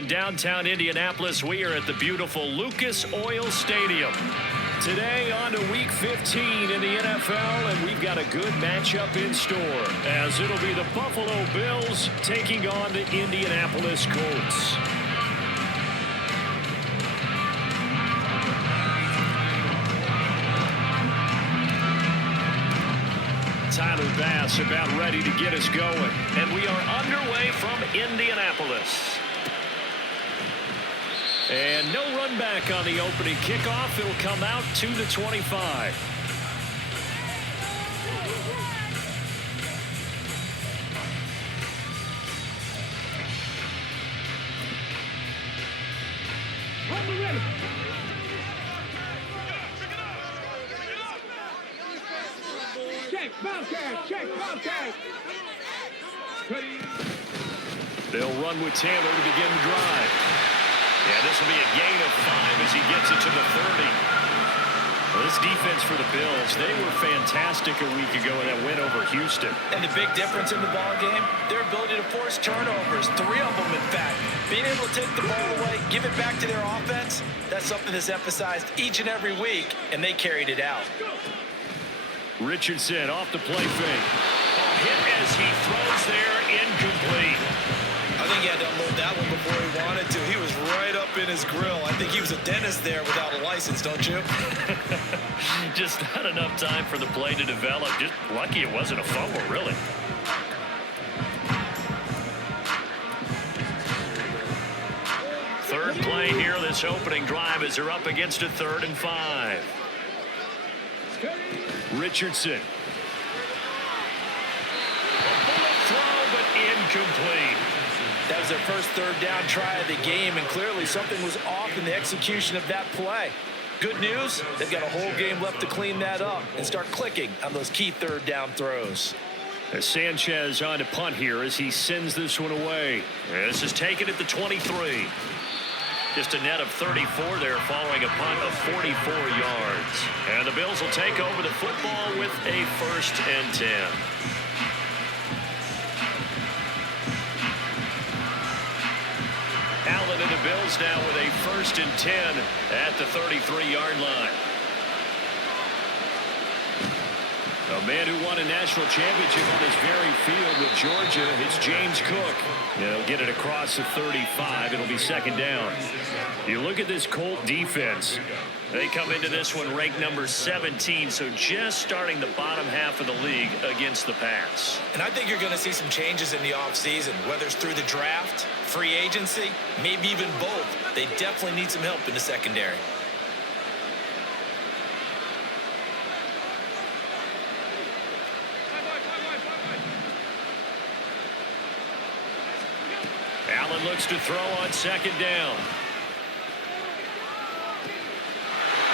in downtown Indianapolis. We are at the beautiful Lucas Oil Stadium. Today on to Week 15 in the NFL, and we've got a good matchup in store, as it'll be the Buffalo Bills taking on the Indianapolis Colts. Tyler Bass about ready to get us going, and we are underway from Indianapolis. And no run back on the opening kickoff. It'll come out to the 25. They'll run with Taylor to begin the drive. Yeah, this will be a gain of 5 as he gets it to the 30. Well, this defense for the Bills, they were fantastic a week ago in that win over Houston. And the big difference in the ball game, their ability to force turnovers, 3 of them in fact. Being able to take the ball away, give it back to their offense, that's something that's emphasized each and every week, and they carried it out. Richardson off the play fake. Hit as he throws there, incomplete. I think he had to unload that one before he wanted to. He was right up in his grill. I think he was a dentist there without a license, don't you? Just not enough time for the play to develop. Just lucky it wasn't a fumble, really. Third play here, this opening drive, as they're up against a 3rd and 5. Richardson. A bullet throw, but incomplete. That was their first 3rd down try of the game, and clearly something was off in the execution of that play. Good news, they've got a whole game left to clean that up and start clicking on those key 3rd down throws. As Sanchez on to punt here as he sends this one away. This is taken at the 23. Just a net of 34 there following a punt of 44 yards. And the Bills will take over the football with a 1st and 10. Allen and the Bills now with a 1st and 10 at the 33-yard line. A man who won a national championship on this very field with Georgia, it's James Cook. He'll get it across the 35. It'll be 2nd down. You look at this Colt defense. They come into this one ranked number 17, so just starting the bottom half of the league against the pass. And I think you're going to see some changes in the offseason, whether it's through the draft, free agency, maybe even both. They definitely need some help in the secondary. Allen looks to throw on 2nd down.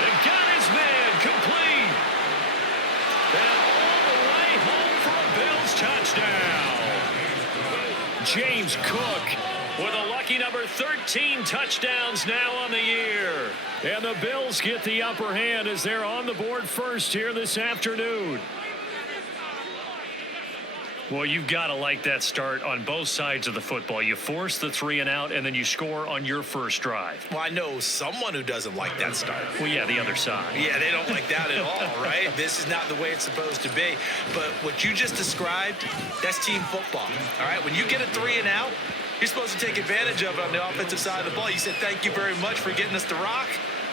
They got his man complete. And all the way home for a Bills touchdown. James Cook with a lucky number 13 touchdowns now on the year. And the Bills get the upper hand as they're on the board first here this afternoon. Well, you've got to like that start on both sides of the football. You force the 3 and out, and then you score on your first drive. Well, I know someone who doesn't like that start. Well, yeah, the other side. Yeah, they don't like that at all, right? This is not the way it's supposed to be. But what you just described, that's team football, all right? When you get a 3 and out, you're supposed to take advantage of it on the offensive side of the ball. You said, thank you very much for getting us the rock.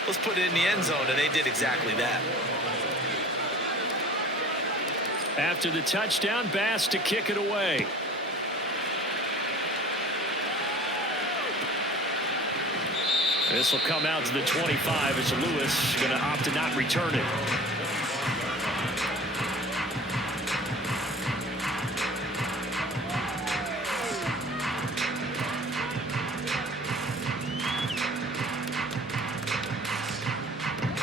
Let's put it in the end zone, and they did exactly that. After the touchdown, Bass to kick it away. This will come out to the 25 as Lewis going to opt to not return it.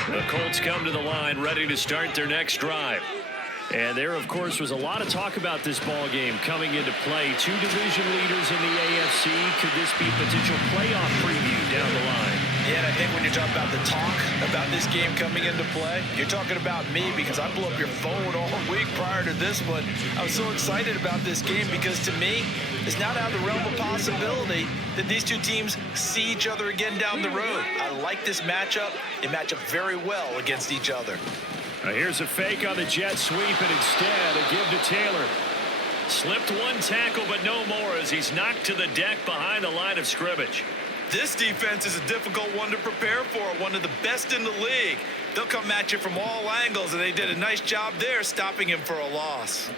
The Colts come to the line ready to start their next drive. And there, of course, was a lot of talk about this ball game coming into play. Two division leaders in the AFC. Could this be a potential playoff preview down the line? Yeah, and I think when you're talking about the talk about this game coming into play, you're talking about me because I blew up your phone all week prior to this one. I was so excited about this game because to me, it's not out of the realm of possibility that these two teams see each other again down the road. I like this matchup. They match up very well against each other. Now here's a fake on the jet sweep, and instead a give to Taylor. Slipped one tackle, but no more as he's knocked to the deck behind the line of scrimmage. This defense is a difficult one to prepare for, one of the best in the league. They'll come at you from all angles, and they did a nice job there stopping him for a loss.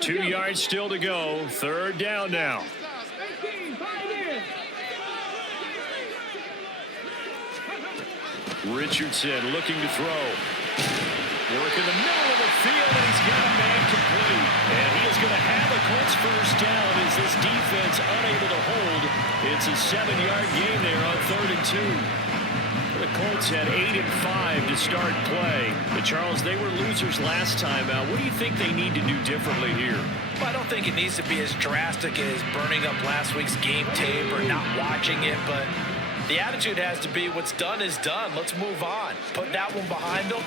Two yards still to go. Third down now. Richardson looking to throw. Work in the middle of the field, and he's got a man complete. And he is going to have a Colts first down as this defense unable to hold. It's a 7-yard gain there on 3rd and 2. The Colts had 8 and 5 to start play. But Charles, they were losers last time out. What do you think they need to do differently here? Well, I don't think it needs to be as drastic as burning up last week's game tape or not watching it, but the attitude has to be what's done is done. Let's move on. Put that one behind them,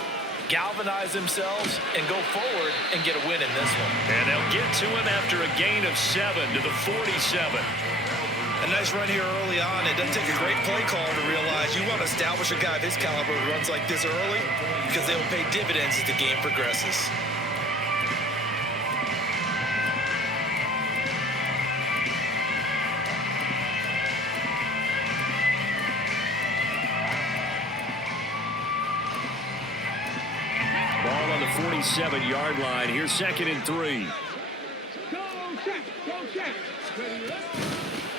galvanize themselves, and go forward and get a win in this one. And they'll get to him after a gain of 7 to the 47. A nice run here early on. It doesn't take a great play caller to realize you want to establish a guy of his caliber who runs like this early because they will pay dividends as the game progresses. Ball on the 47-yard line. Here's 2nd and 3.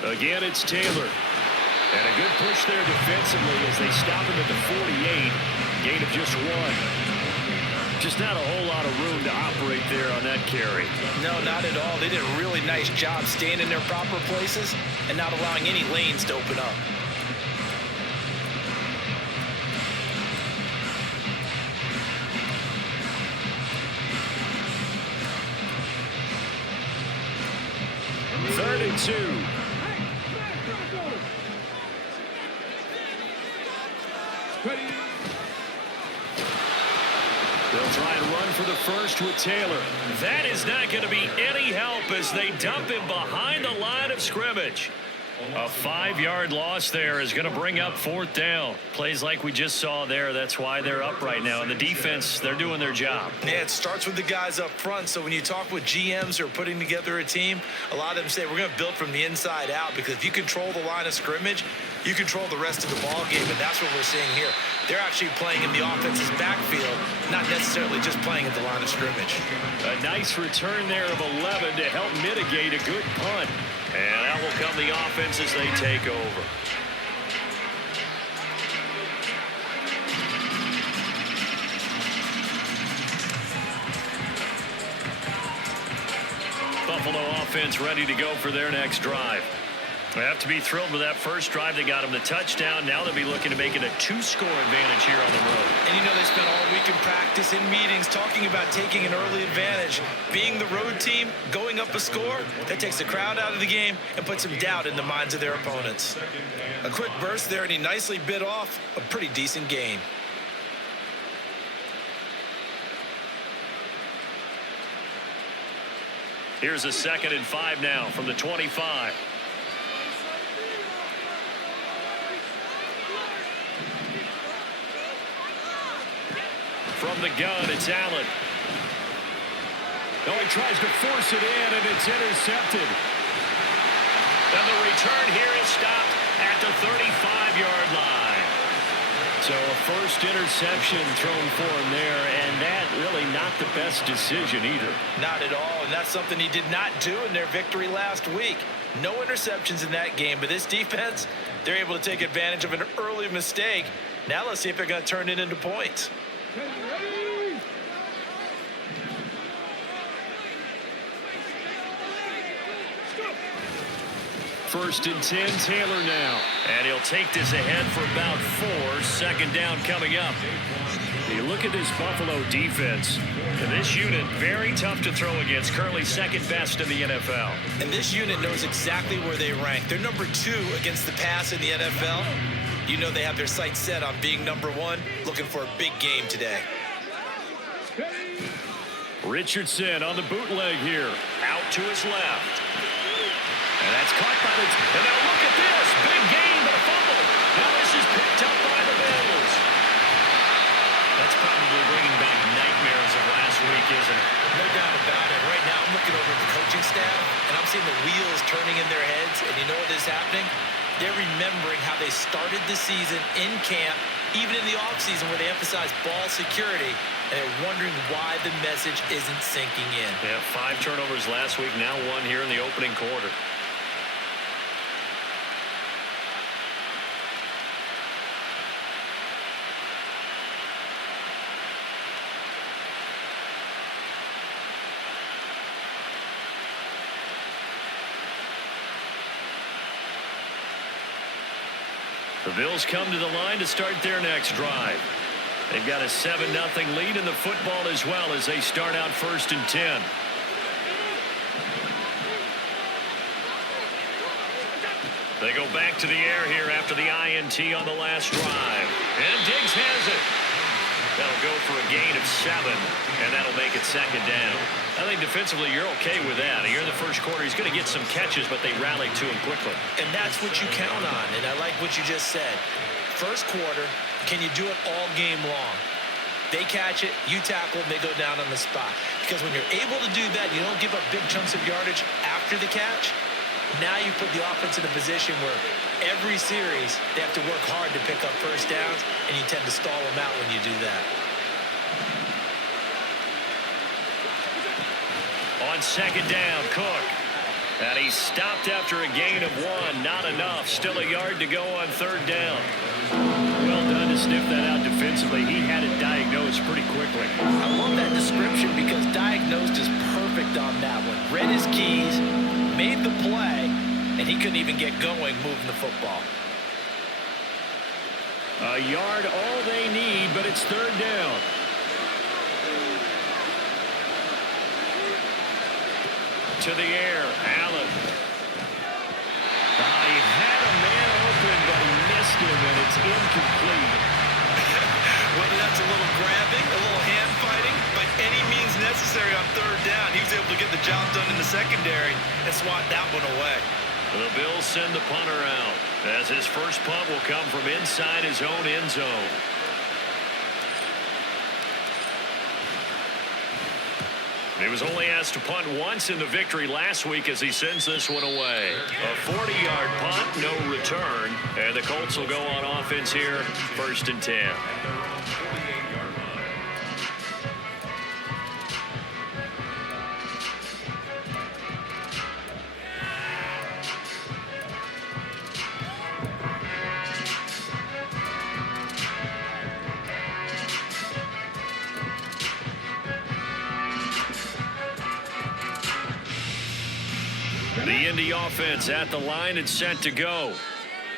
Again, it's Taylor. And a good push there defensively as they stop him at the 48. Gain of just 1. Just not a whole lot of room to operate there on that carry. No, not at all. They did a really nice job staying in their proper places and not allowing any lanes to open up. Third and 2. They'll try and run for the first with Taylor. That is not going to be any help as they dump him behind the line of scrimmage. A 5-yard loss there is going to bring up 4th down. Plays like we just saw there. That's why they're up right now. And the defense, they're doing their job. Yeah, it starts with the guys up front. So when you talk with GMs who are putting together a team, a lot of them say we're going to build from the inside out because if you control the line of scrimmage, you control the rest of the ball game. And that's what we're seeing here. They're actually playing in the offense's backfield, not necessarily just playing at the line of scrimmage. A nice return there of 11 to help mitigate a good punt. And that will come the offense as they take over. Buffalo offense ready to go for their next drive. They have to be thrilled with that first drive. They got them the touchdown. Now they'll be looking to make it a 2-score advantage here on the road. And you know they spent all week in practice, in meetings, talking about taking an early advantage. Being the road team, going up a score, that takes the crowd out of the game and puts some doubt in the minds of their opponents. A quick burst there, and he nicely bit off a pretty decent gain. Here's a 2nd and 5 now from the 25. From the gun, it's Allen. No, he tries to force it in, and it's intercepted. And the return here is stopped at the 35-yard line. So a first interception thrown for him there, and that really not the best decision either. Not at all, and that's something he did not do in their victory last week. No interceptions in that game, but this defense, they're able to take advantage of an early mistake. Now let's see if they're going to turn it into points. first and 10. Taylor now. And he'll take this ahead for about 4. Second down coming up. You look at this Buffalo defense. And this unit, very tough to throw against. Currently second best in the NFL. And this unit knows exactly where they rank. They're number 2 against the pass in the NFL. You know they have their sights set on being number 1, looking for a big game today. Richardson on the bootleg here. Out to his left. And that's caught by the... And now look at this. Big gain, but a fumble. Now this is picked up by the Bills. That's probably bringing back nightmares of last week, isn't it? No doubt about it. Right now, I'm looking over at the coaching staff, and I'm seeing the wheels turning in their heads. And you know what is happening? They're remembering how they started the season in camp, even in the offseason where they emphasized ball security, and they're wondering why the message isn't sinking in. Yeah, 5 turnovers last week, now 1 here in the opening quarter. The Bills come to the line to start their next drive. They've got a 7-0 lead in the football as well as they start out first and 10. They go back to the air here after the INT on the last drive. And Diggs has it. That'll go for a gain of 7, and that'll make it second down. I think defensively you're okay with that. Here in the first quarter, he's going to get some catches, but they rally to him quickly. And that's what you count on, and I like what you just said. First quarter, can you do it all game long? They catch it, you tackle them, they go down on the spot. Because when you're able to do that, you don't give up big chunks of yardage after the catch. Now you put the offense in a position where every series they have to work hard to pick up first downs, and you tend to stall them out when you do that. On second down, Cook. And he stopped after a gain of 1. Not enough. Still a yard to go on third down. Well done to sniff that out defensively. He had it diagnosed pretty quickly. I love that description because diagnosed is perfect on that one. Read his keys, made the play, and he couldn't even get going moving the football. A yard all they need, but it's third down. To the air, Allen. He had a man open, but he missed him, and it's incomplete. Whether that's a little grabbing, a little hand fighting, by any means necessary on third down, he was able to get the job done in the secondary and swat that one away. The Bills send the punter out, as his first punt will come from inside his own end zone. He was only asked to punt once in the victory last week as he sends this one away. A 40-yard punt, no return, and the Colts will go on offense here, first and 10. The Indy offense at the line and set to go.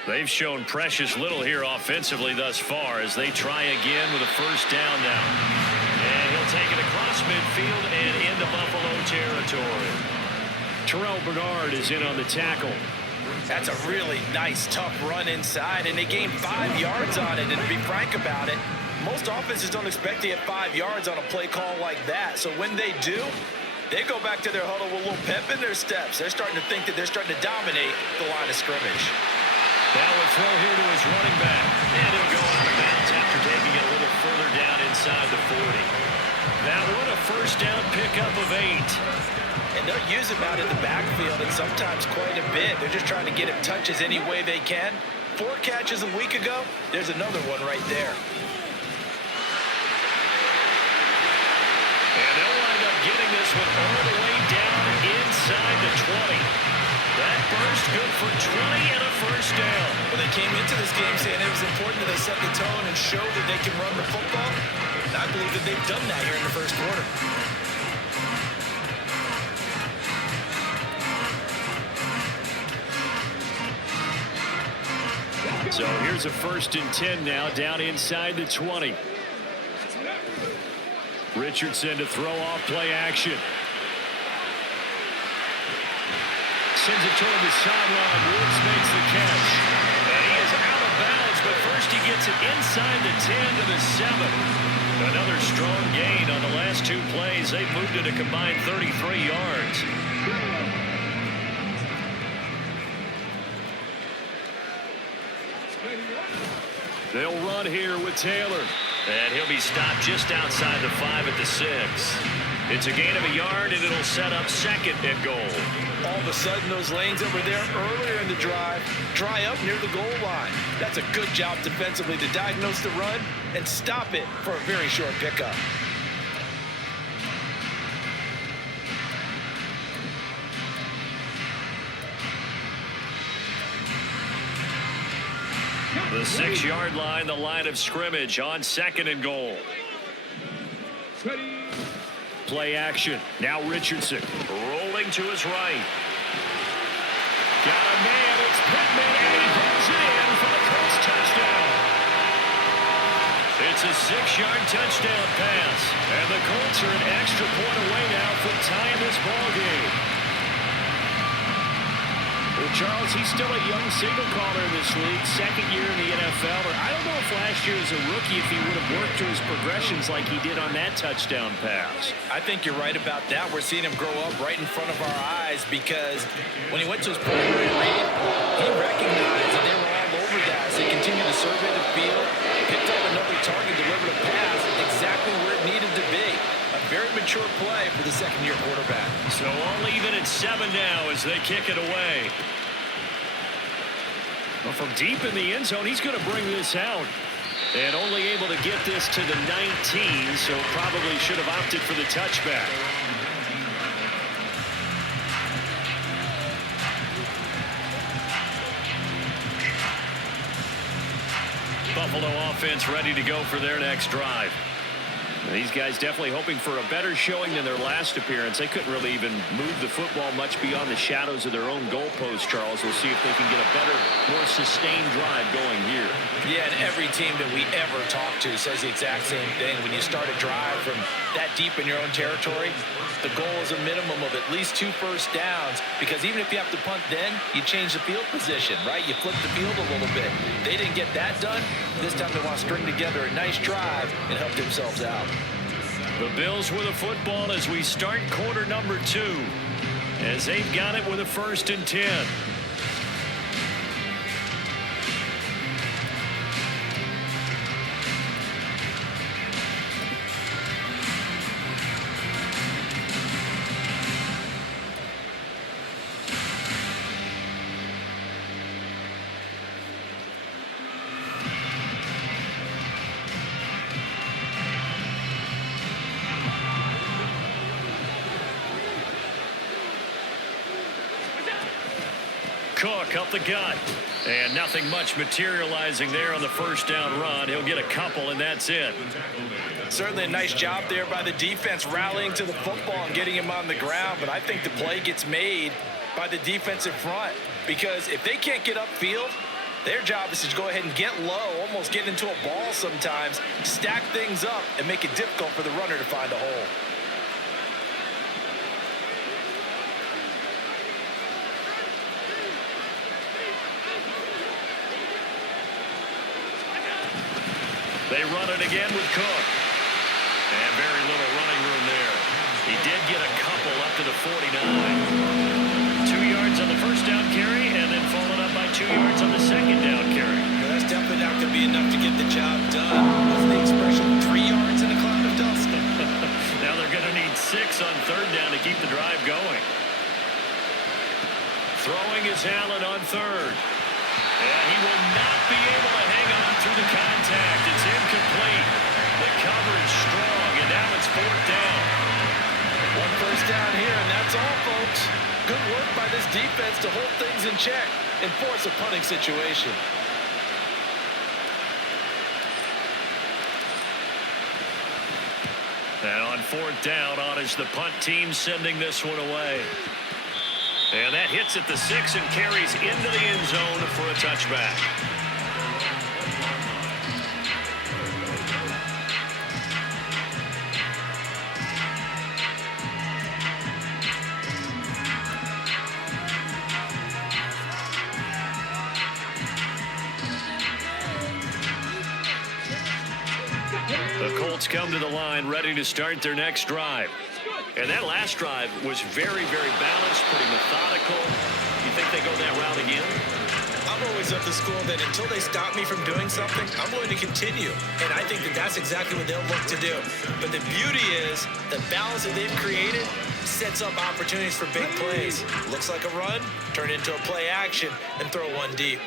They've shown precious little here offensively thus far as they try again with a first down now. And he'll take it across midfield and into Buffalo territory. Terrell Bernard is in on the tackle. That's a really nice, tough run inside, and they gained 5 yards on it. And to be frank about it, most offenses don't expect to get 5 yards on a play call like that. So when they do, they go back to their huddle with a little pep in their steps. They're starting to think that they're starting to dominate the line of scrimmage. That will throw here to his running back. And he'll go out of bounds after taking it a little further down inside the 40. That one a first down pickup of 8. And they'll use him out in the backfield, and sometimes quite a bit. They're just trying to get him touches any way they can. 4 catches a week ago, there's another one right there. And they'll wind up getting this one all the way down inside the 20. That burst good for 20 and a first down. Well, they came into this game saying it was important that they set the tone and show that they can run the football. And I believe that they've done that here in the first quarter. So here's a 1st and 10 now, down inside the 20. Richardson to throw off play action. Sends it toward the sideline. Woods makes the catch. And he is out of bounds, but first he gets it inside the 10 to the 7. Another strong gain on the last 2 plays. They've moved it a combined 33 yards. They'll run here with Taylor. And he'll be stopped just outside the 5 at the 6. It's a gain of a yard, and it'll set up 2nd and goal. All of a sudden, those lanes that were there earlier in the drive dry up near the goal line. That's a good job defensively to diagnose the run and stop it for a very short pickup. The 6-yard line, the line of scrimmage on 2nd and goal. Play action. Now Richardson rolling to his right. Got a man. It's Pittman, and he pulls it in for the Colts touchdown. It's a 6-yard touchdown pass, and the Colts are an extra point away now from tying this ball game. Well, Charles, he's still a young signal caller in this league, 2nd year in the NFL. I don't know if last year as a rookie, if he would have worked through his progressions like he did on that touchdown pass. I think you're right about that. We're seeing him grow up right in front of our eyes because when he went to his primary read, he recognized that they were all over that. So he continued to survey the field, picked up another target, delivered a pass exactly where it needed to be. A very mature play for the 2nd-year quarterback. So all even at 7 now as they kick it away. Well, from deep in the end zone, he's going to bring this out. And only able to get this to the 19, so probably should have opted for the touchback. Buffalo offense ready to go for their next drive. These guys definitely hoping for a better showing than their last appearance. They couldn't really even move the football much beyond the shadows of their own goalpost, Charles. We'll see if they can get a better, more sustained drive going here. Yeah, and every team that we ever talk to says the exact same thing. When you start a drive from that deep in your own territory, the goal is a minimum of at least 2 first downs, because even if you have to punt then, you change the field position, right? You flip the field a little bit. They didn't get that done. This time they want to string together a nice drive and help themselves out. The Bills with a football as we start quarter number 2, as they've got it with a 1st and 10. Cook up the gut, and nothing much materializing there on the 1st down run. He'll get a couple, and that's it. Certainly a nice job there by the defense rallying to the football and getting him on the ground, but I think the play gets made by the defensive front, because if they can't get upfield, their job is to go ahead and get low, almost get into a ball sometimes, stack things up, and make it difficult for the runner to find a hole. They run it again with Cook. And very little running room there. He did get a couple up to the 49. 2 yards on the 1st down carry, and then followed up by 2 yards on the 2nd down carry. Well, that's definitely not going to be enough to get the job done. What's the expression? 3 yards in a cloud of dust. Now they're going to need 6 on 3rd down to keep the drive going. Throwing is Allen on 3rd. And he will not be able to hang on through the contact. It's incomplete. The coverage strong, and now it's 4th down. 1 first down here, and that's all, folks. Good work by this defense to hold things in check and force a punting situation. And on 4th down, on is the punt team sending this one away. And that hits at the 6 and carries into the end zone for a touchback. The Colts come to the line ready to start their next drive. And that last drive was very, very balanced, pretty methodical. You think they go that route again? I'm always of the school that until they stop me from doing something, I'm going to continue. And I think that that's exactly what they'll look to do. But the beauty is the balance that they've created sets up opportunities for big plays. Looks like a run, turn it into a play action, and throw one deep.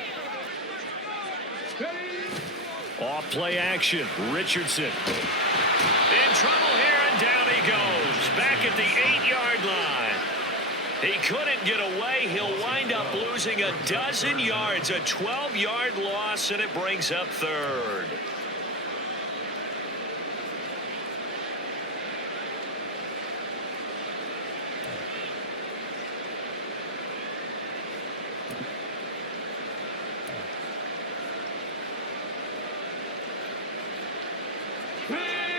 Off play action. Richardson in trouble here, and down he goes. Back at the 8-yard line. He couldn't get away. He'll wind up losing a dozen yards. A 12-yard loss, and it brings up third.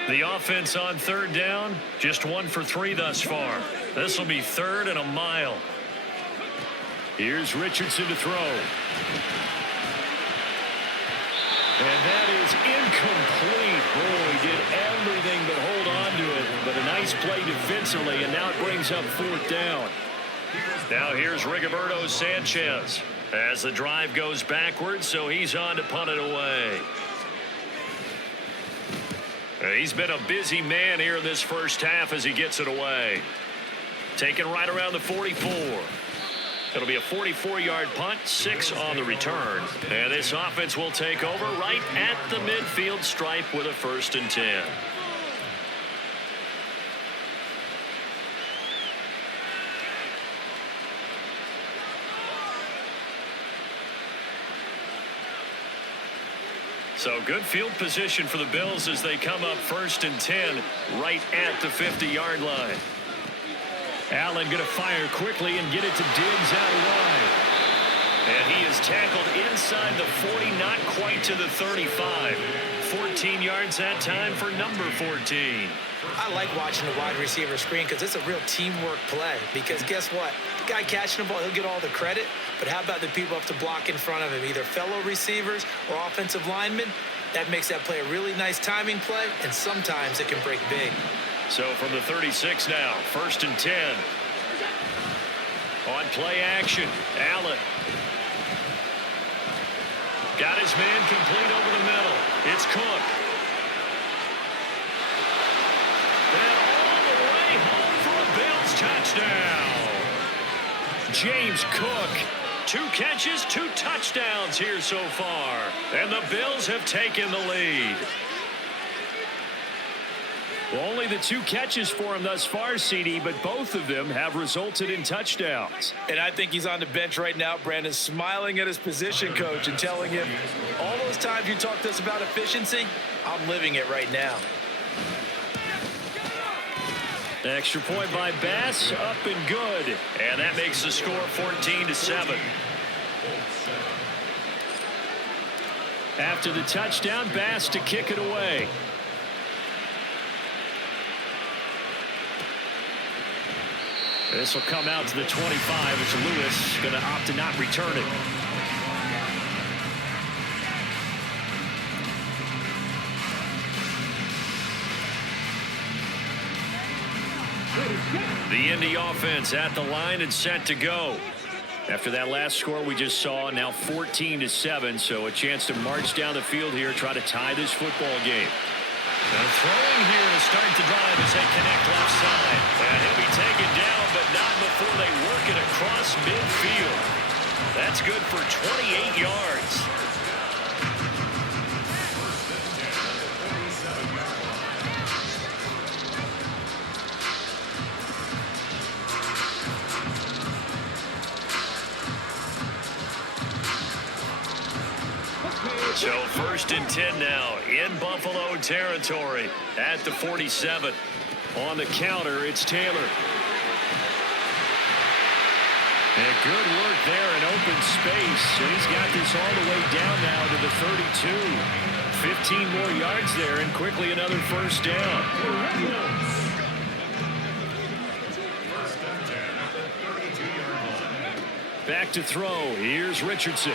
The offense on third down, just 1 for 3 thus far. This will be 3rd and a mile. Here's Richardson to throw. And that is incomplete. Oh, he did everything but hold on to it. But a nice play defensively, and now it brings up 4th down. Now here's Rigoberto Sanchez as the drive goes backwards, so he's on to punt it away. He's been a busy man here in this first half as he gets it away. Taken right around the 44. It'll be a 44-yard punt, 6 on the return. And this offense will take over right at the midfield stripe with a 1st and 10. So good field position for the Bills as they come up 1st and 10 right at the 50-yard line. Allen going to fire quickly and get it to Diggs out wide. And he is tackled inside the 40, not quite to the 35. 14 yards that time for number 14. I like watching the wide receiver screen because it's a real teamwork play. Because guess what? The guy catching the ball, he'll get all the credit. But how about the people up to block in front of him, either fellow receivers or offensive linemen? That makes that play a really nice timing play, and sometimes it can break big. So from the 36 now, 1st and 10. On play action, Allen. Got his man complete over the middle. It's Cook. And all the way home for a Bills touchdown. James Cook. 2 catches, 2 touchdowns here so far. And the Bills have taken the lead. Well, only the 2 catches for him thus far, CD, but both of them have resulted in touchdowns. And I think he's on the bench right now, Brandon, smiling at his position coach and telling him, all those times you talked to us about efficiency, I'm living it right now. Extra point by Bass, up and good. And that makes the score 14-7. After the touchdown, Bass to kick it away. This will come out to the 25 as Lewis going to opt to not return it. The Indy offense at the line and set to go. After that last score we just saw, now 14-7, so a chance to march down the field here, try to tie this football game. And throwing here to start the drive as they connect left side. And he'll be taken down, but not before they work it across midfield. That's good for 28 yards. So 1st and 10 now in Buffalo territory at the 47. On the counter, it's Taylor. And good work there in open space. And he's got this all the way down now to the 32. 15 more yards there, and quickly another first down. Back to throw. Here's Richardson.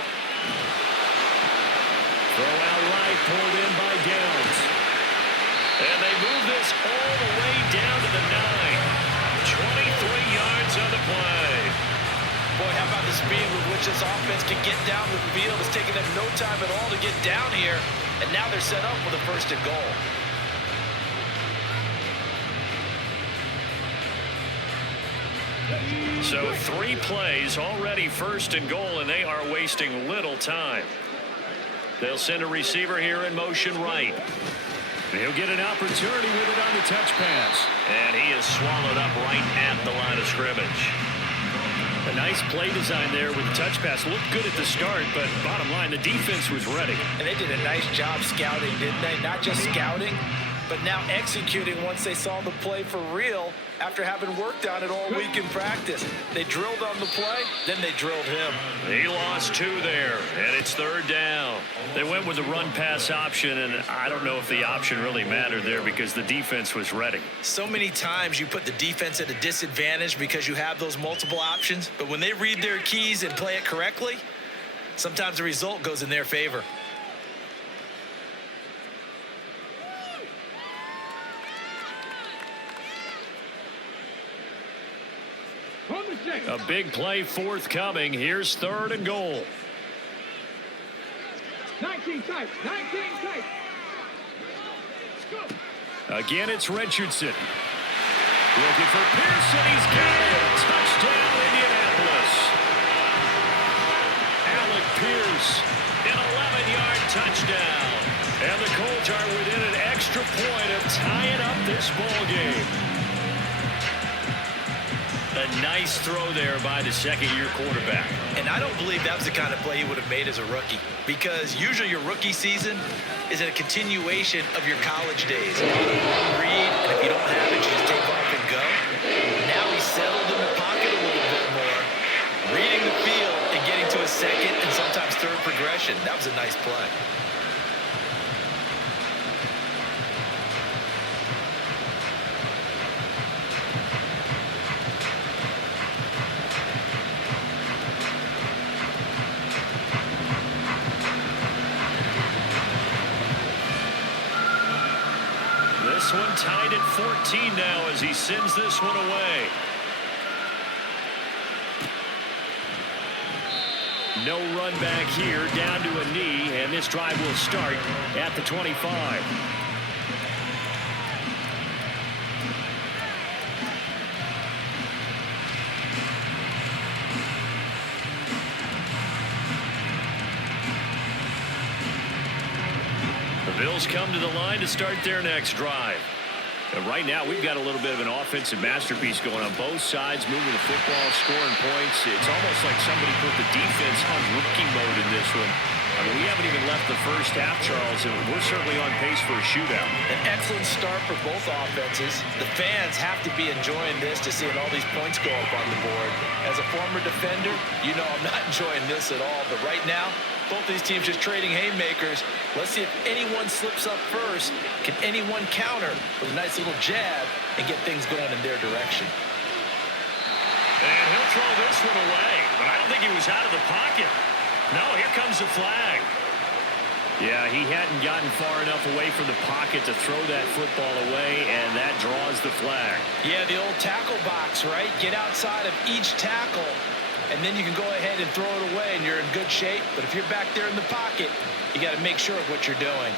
Throw out right, pulled in by Downs. And they move this all the way down to the 9. 23 yards on the play. Boy, how about the speed with which this offense can get down the field? It's taking them no time at all to get down here. And now they're set up with a first and goal. So 3 plays already first and goal, and they are wasting little time. They'll send a receiver here in motion right. He'll get an opportunity with it on the touch pass. And he is swallowed up right at the line of scrimmage. A nice play design there with the touch pass. Looked good at the start, but bottom line, the defense was ready. And they did a nice job scouting, didn't they? Not just scouting, but now executing once they saw the play for real after having worked on it all week in practice. They drilled on the play, then they drilled him. He lost 2 there, and it's third down. They went with the run-pass option, and I don't know if the option really mattered there because the defense was ready. So many times you put the defense at a disadvantage because you have those multiple options, but when they read their keys and play it correctly, sometimes the result goes in their favor. A big play forthcoming. Here's third and goal. 19 tight. Again, it's Richardson. Looking for Pearson. He's got it. Touchdown, Indianapolis. Alec Pierce, an 11-yard touchdown. And the Colts are within an extra point of tying up this ball game. A nice throw there by the second-year quarterback. And I don't believe that was the kind of play he would have made as a rookie, because usually your rookie season is a continuation of your college days. A lot of long read, and if you don't have it, you just take off and go. Now he's settled in the pocket a little bit more, reading the field and getting to a second and sometimes third progression. That was a nice play. This one tied at 14 now as he sends this one away. No run back here, down to a knee, and this drive will start at the 25. The Bills come to the line to start their next drive. And right now, we've got a little bit of an offensive masterpiece going on both sides, moving the football, scoring points. It's almost like somebody put the defense on rookie mode in this one. I mean, we haven't even left the first half, Charles, and we're certainly on pace for a shootout. An excellent start for both offenses. The fans have to be enjoying this to seeing all these points go up on the board. As a former defender, you know I'm not enjoying this at all. But right now, both these teams just trading haymakers. Let's see if anyone slips up first. Can anyone counter with a nice little jab and get things going in their direction? And he'll throw this one away, but I don't think he was out of the pocket. No, here comes the flag. Yeah, he hadn't gotten far enough away from the pocket to throw that football away, and that draws the flag. Yeah, the old tackle box, right? Get outside of each tackle, and then you can go ahead and throw it away, and you're in good shape. But if you're back there in the pocket, you got to make sure of what you're doing.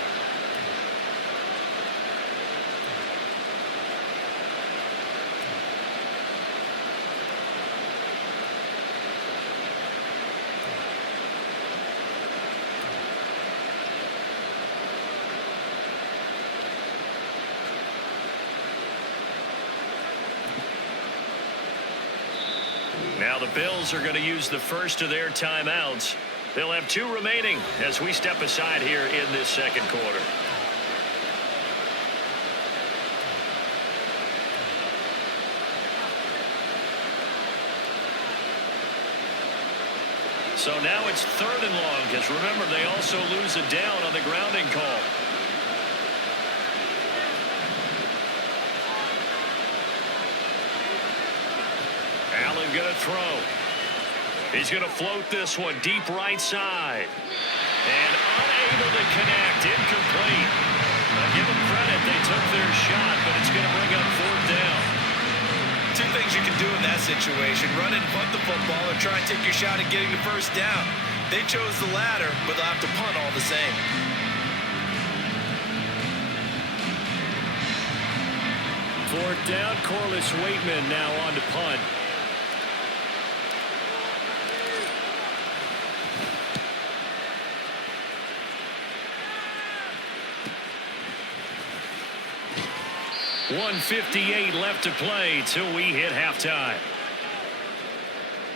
Now the Bills are going to use the first of their timeouts. They'll have 2 remaining as we step aside here in this second quarter. So now it's 3rd and long, because remember, they also lose a down on the grounding call. Allen going to throw. He's going to float this one deep right side. And unable to connect. Incomplete. Now give them credit. They took their shot, but it's going to bring up 4th down. Two things you can do in that situation. Run and punt the football or try and take your shot at getting the 1st down. They chose the latter, but they'll have to punt all the same. Fourth down, Corliss Waitman now on to punt. .158 left to play till we hit halftime.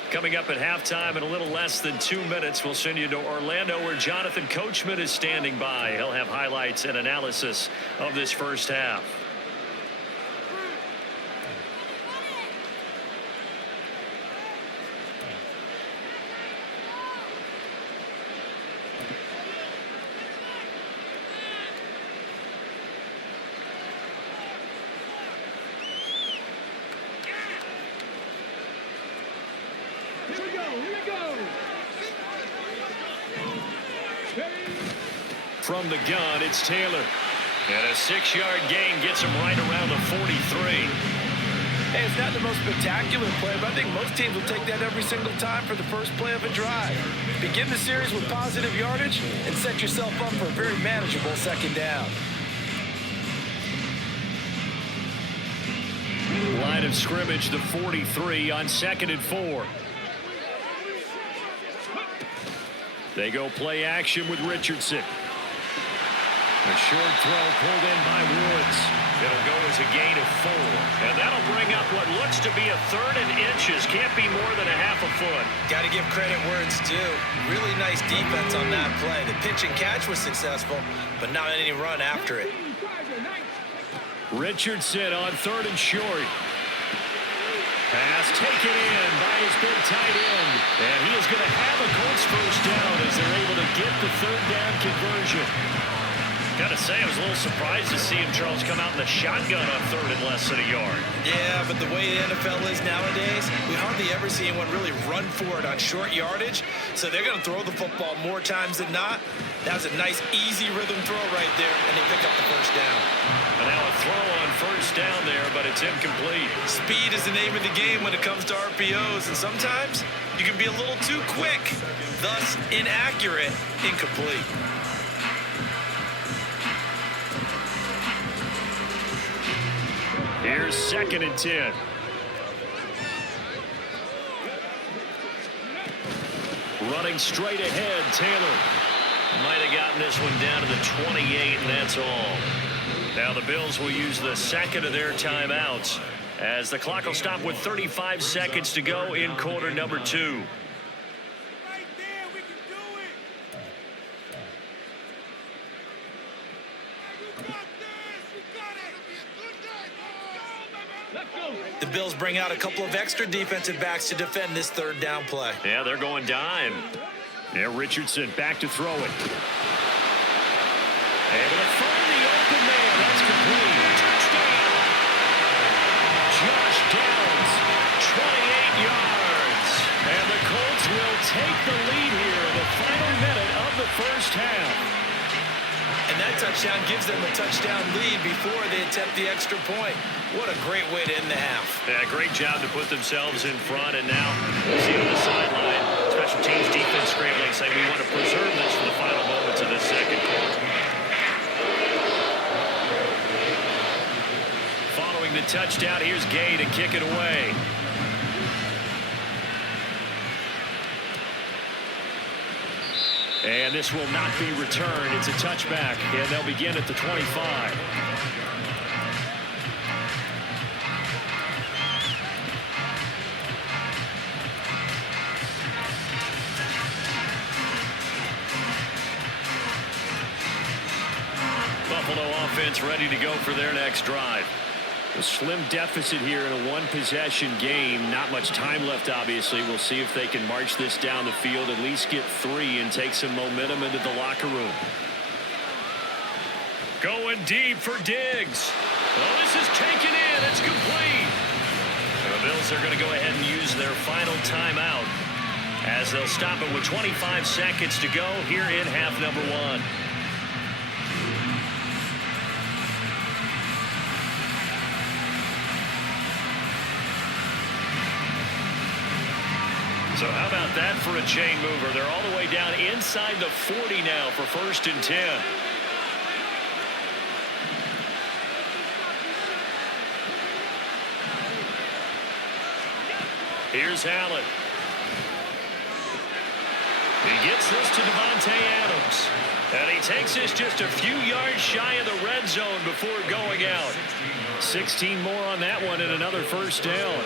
Coming up at halftime in a little less than 2 minutes, we'll send you to Orlando where Jonathan Coachman is standing by. He'll have highlights and analysis of this first half. From the gun, it's Taylor. And a 6-yard gain gets him right around the 43. Hey, it's not the most spectacular play, but I think most teams will take that every single time for the first play of a drive. Begin the series with positive yardage and set yourself up for a very manageable 2nd down. Line of scrimmage, the 43 on 2nd and 4. They go play action with Richardson. A short throw pulled in by Woods. It'll go as a gain of 4. And that'll bring up what looks to be a 3rd and inches. Can't be more than a half a foot. Got to give credit where it's due. Really nice defense on that play. The pitch and catch was successful, but not any run after it. Richardson on 3rd and short. Pass taken in by his big tight end. And he is going to have a Colts 1st down as they're able to get the 3rd down conversion. Got to say, I was a little surprised to see him, Charles, come out in the shotgun on 3rd and less than a yard. Yeah, but the way the NFL is nowadays, we hardly ever see anyone really run for it on short yardage. So they're going to throw the football more times than not. That was a nice, easy rhythm throw right there, and they pick up the 1st down. And now a throw on 1st down there, but it's incomplete. Speed is the name of the game when it comes to RPOs, and sometimes you can be a little too quick, thus inaccurate, incomplete. Here's 2nd and 10. Running straight ahead, Taylor. Might have gotten this one down to the 28, and that's all. Now the Bills will use the 2nd of their timeouts as the clock will stop with 35 seconds to go in quarter number 2. The Bills bring out a couple of extra defensive backs to defend this 3rd down play. Yeah, they're going dime. Yeah, Richardson back to throw it. Able to find the open man. That's complete. Touchdown. Josh Downs, 28 yards. And the Colts will take the lead here in the final minute of the 1st half. And that touchdown gives them a touchdown lead before they attempt the extra point. What a great way to end the half. Yeah, great job to put themselves in front. And now we'll see on the sideline, special teams defense scrambling, saying we want to preserve this for the final moments of this 2nd quarter. Following the touchdown, here's Gay to kick it away. And this will not be returned. It's a touchback, and they'll begin at the 25. Buffalo offense ready to go for their next drive. A slim deficit here in a one-possession game. Not much time left, obviously. We'll see if they can march this down the field, at least get 3 and take some momentum into the locker room. Going deep for Diggs. Well, this is taken in. It's complete. The Bills are going to go ahead and use their final timeout as they'll stop it with 25 seconds to go here in half number 1. So how about that for a chain mover? They're all the way down inside the 40 now for 1st and 10. Here's Allen. He gets this to Devontae Adams. And he takes this just a few yards shy of the red zone before going out. 16 more on that one and another 1st down.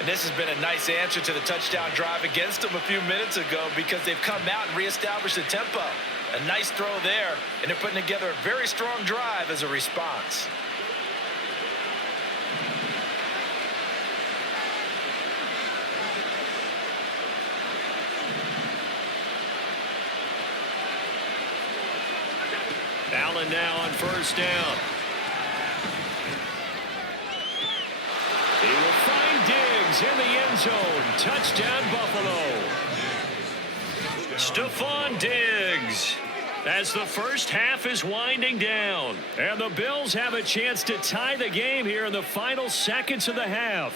And this has been a nice answer to the touchdown drive against them a few minutes ago because they've come out and reestablished the tempo. A nice throw there, and they're putting together a very strong drive as a response. Allen now on 1st down. He will find Diggs in the end zone. Touchdown, Buffalo. Stephon Diggs as the first half is winding down. And the Bills have a chance to tie the game here in the final seconds of the half.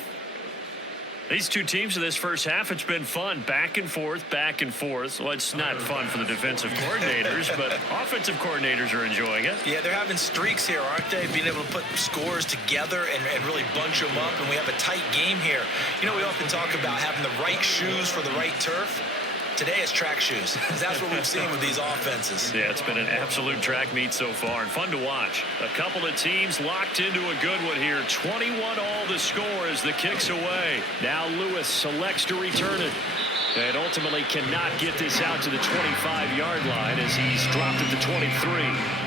These two teams in this first half, it's been fun. Back and forth, back and forth. Well, it's not fun for the defensive coordinators, but offensive coordinators are enjoying it. Yeah, they're having streaks here, aren't they? Being able to put scores together and really bunch them up, and we have a tight game here. You know, we often talk about having the right shoes for the right turf. Today is track shoes. That's what we've seen with these offenses. Yeah, it's been an absolute track meet so far and fun to watch. A couple of teams locked into a good one here. 21 all the score as the kick's away. Now Lewis selects to return it. And ultimately cannot get this out to the 25-yard line as he's dropped at the 23.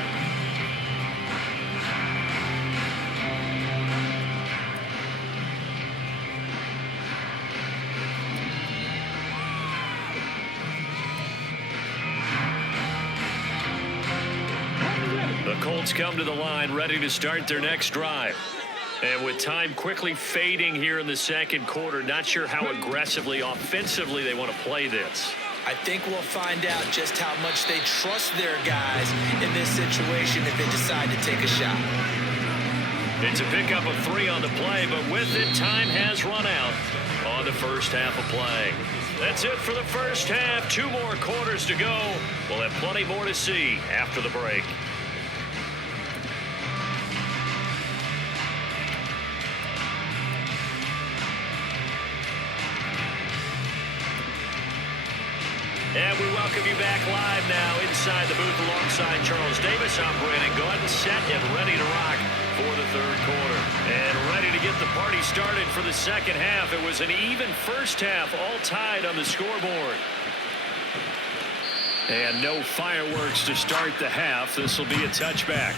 The Colts come to the line ready to start their next drive. And with time quickly fading here in the second quarter, not sure how aggressively, offensively they want to play this. I think we'll find out just how much they trust their guys in this situation if they decide to take a shot. It's a pickup of 3 on the play, but with it, time has run out on the first half of play. That's it for the first half. 2 more quarters to go. We'll have plenty more to see after the break. And we welcome you back live now inside the booth alongside Charles Davis. I'm Brandon Gordon, set and ready to rock for the third quarter. And ready to get the party started for the second half. It was an even first half, all tied on the scoreboard. And no fireworks to start the half. This will be a touchback.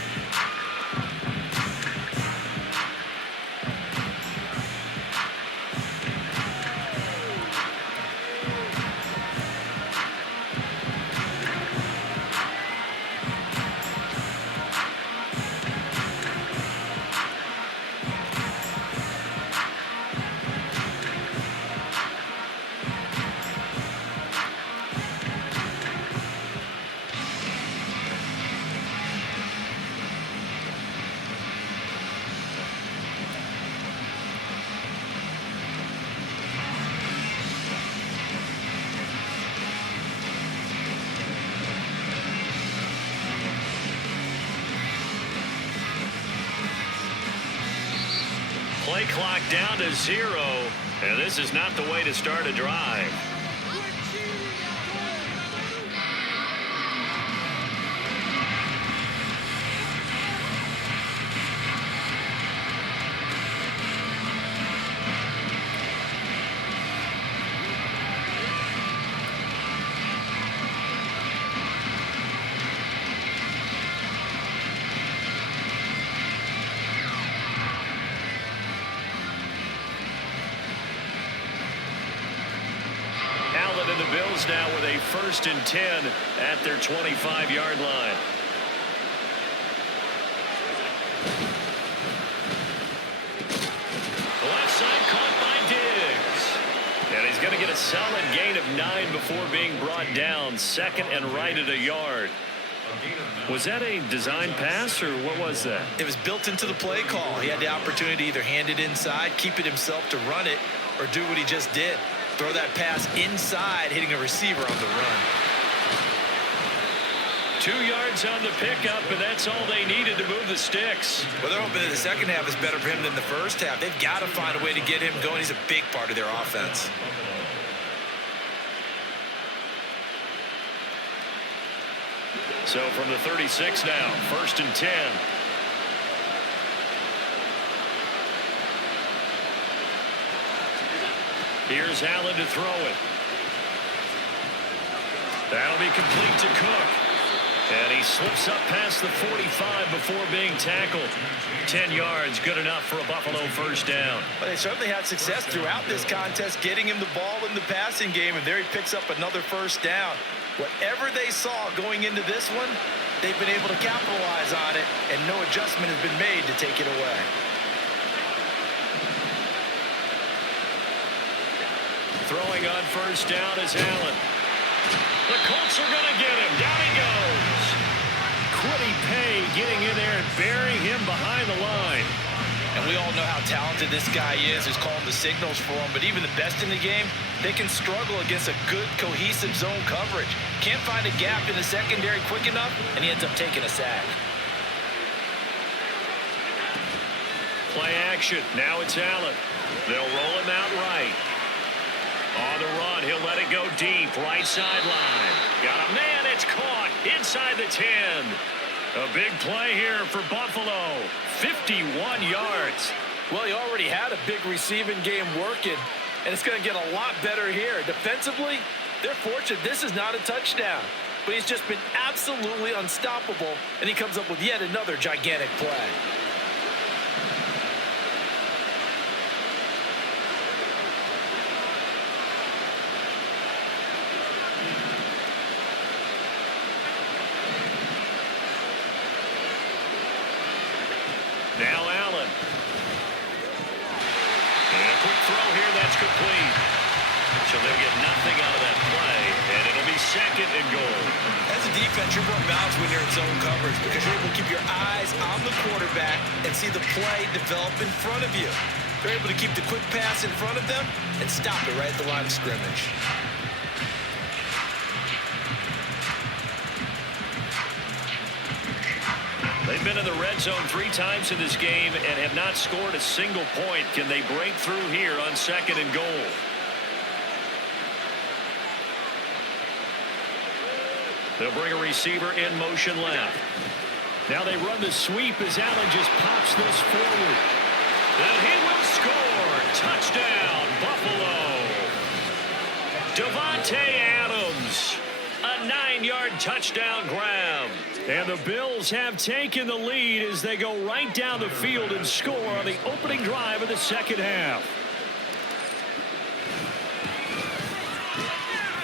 Play clock down to 0, and this is not the way to start a drive. Bills now with a 1st and 10 at their 25-yard line. The left side caught by Diggs. And he's going to get a solid gain of 9 before being brought down. 2nd and right at a yard. Was that a design pass, or what was that? It was built into the play call. He had the opportunity to either hand it inside, keep it himself to run it, or do what he just did. Throw that pass inside, hitting a receiver on the run. 2 yards on the pickup, and that's all they needed to move the sticks. Well, they're hoping that the second half is better for him than the first half. They've got to find a way to get him going. He's a big part of their offense. So from the 36 now, 1st and 10. Here's Allen to throw it. That'll be complete to Cook. And he slips up past the 45 before being tackled. 10 yards, good enough for a Buffalo 1st down. Well, they certainly had success throughout this contest, getting him the ball in the passing game, and there he picks up another 1st down. Whatever they saw going into this one, they've been able to capitalize on it, and no adjustment has been made to take it away. Throwing on 1st down is Allen. The Colts are going to get him. Down he goes. Quiddy Pay getting in there and burying him behind the line. And we all know how talented this guy is, who's calling the signals for him. But even the best in the game, they can struggle against a good, cohesive zone coverage. Can't find a gap in the secondary quick enough, and he ends up taking a sack. Play action. Now it's Allen. They'll roll him out right. On the run, he'll let it go deep. Right sideline. Got a man. It's caught inside the 10. A big play here for Buffalo. 51 yards. Well, he already had a big receiving game working, and it's going to get a lot better here. Defensively, they're fortunate this is not a touchdown, but he's just been absolutely unstoppable, and he comes up with yet another gigantic play. Now Allen. And a quick throw here, that's complete. So they'll get nothing out of that play, and it'll be 2nd and goal. As a defense, you're more balanced when you're in zone coverage because you're able to keep your eyes on the quarterback and see the play develop in front of you. They're able to keep the quick pass in front of them and stop it right at the line of scrimmage. They've been in the red zone 3 times in this game and have not scored a single point. Can they break through here on 2nd and goal? They'll bring a receiver in motion left. Now they run the sweep as Allen just pops this forward. And he will score. Touchdown, Buffalo. Davante Adams. A 9-yard touchdown grab. And the Bills have taken the lead as they go right down the field and score on the opening drive of the 2nd half.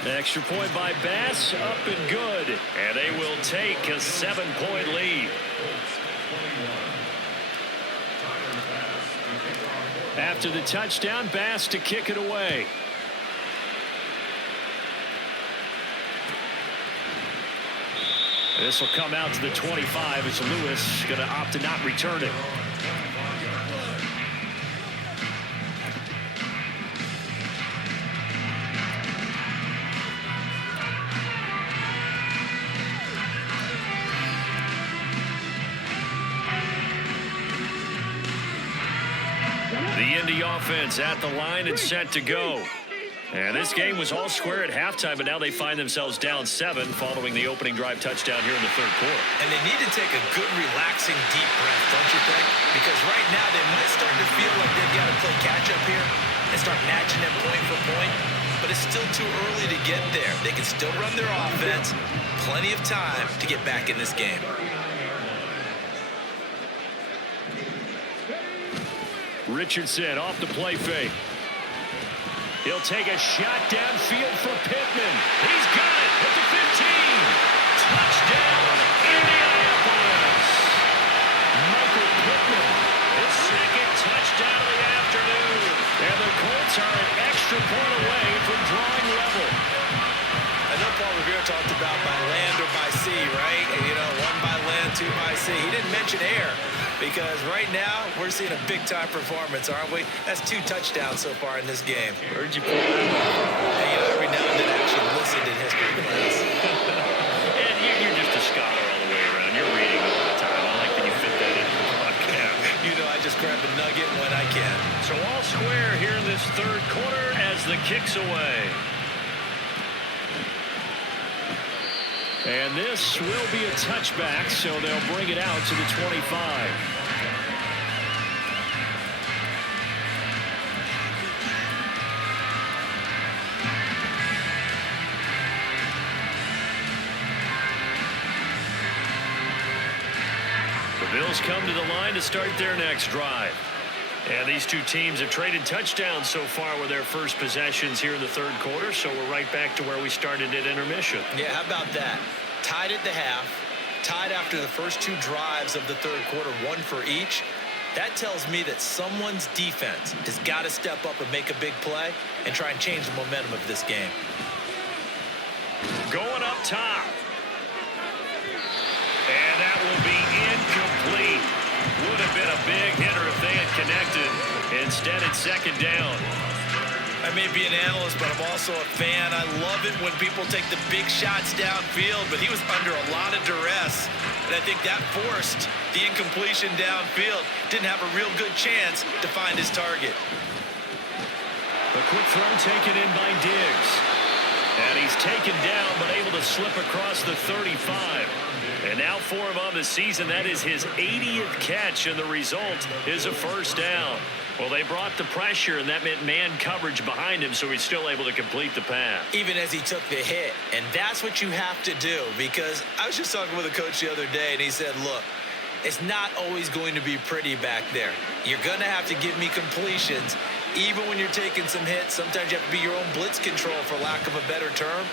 Extra point by Bass, up and good. And they will take a 7-point lead. After the touchdown, Bass to kick it away. This will come out to the 25 as Lewis going to opt to not return it. The Indy offense at the line and set to go. And this game was all square at halftime, but now they find themselves down 7 following the opening drive touchdown here in the 3rd quarter. And they need to take a good, relaxing, deep breath, don't you think? Because right now they might start to feel like they've got to play catch-up here and start matching them point for point. But it's still too early to get there. They can still run their offense. Plenty of time to get back in this game. Richardson off the play fake. He'll take a shot downfield for Pittman. He's got it at the 15. Touchdown, Indianapolis. Michael Pittman, his second touchdown of the afternoon. And the Colts are an extra point away from drawing level. I know Paul Revere talked about by land or by sea, right? And, you know, one by land, two by sea. He didn't mention air because right now we're seeing a big-time performance, aren't we? That's 2 touchdowns so far in this game. Where'd you pull that one? Hey, you know, every now and then I actually listened in history class. And you're just a scholar all the way around. You're reading all the time. I like that you fit that in your podcast. You know, I just grab a nugget when I can. So all square here in this third quarter as the kick's away. And this will be a touchback, so they'll bring it out to the 25. The Bills come to the line to start their next drive. And these two teams have traded touchdowns so far with their first possessions here in the third quarter, so we're right back to where we started at intermission. Yeah, how about that? Tied at the half, tied after the first 2 drives of the third quarter, 1 for each. That tells me that someone's defense has got to step up and make a big play and try and change the momentum of this game. Going up top. And that will be incomplete. Would have been a big hitter if they had connected. Instead, it's second down. I may be an analyst, but I'm also a fan. I love it when people take the big shots downfield, but he was under a lot of duress, and I think that forced the incompletion downfield. Didn't have a real good chance to find his target. A quick throw taken in by Diggs. And he's taken down, but able to slip across the 35. And now for him on the season, that is his 80th catch, and the result is a first down. Well, they brought the pressure, and that meant man coverage behind him, so he's still able to complete the pass. Even as he took the hit, and that's what you have to do, because I was just talking with a coach the other day, and he said, look, it's not always going to be pretty back there. You're going to have to give me completions. Even when you're taking some hits, sometimes you have to be your own blitz control, for lack of a better term.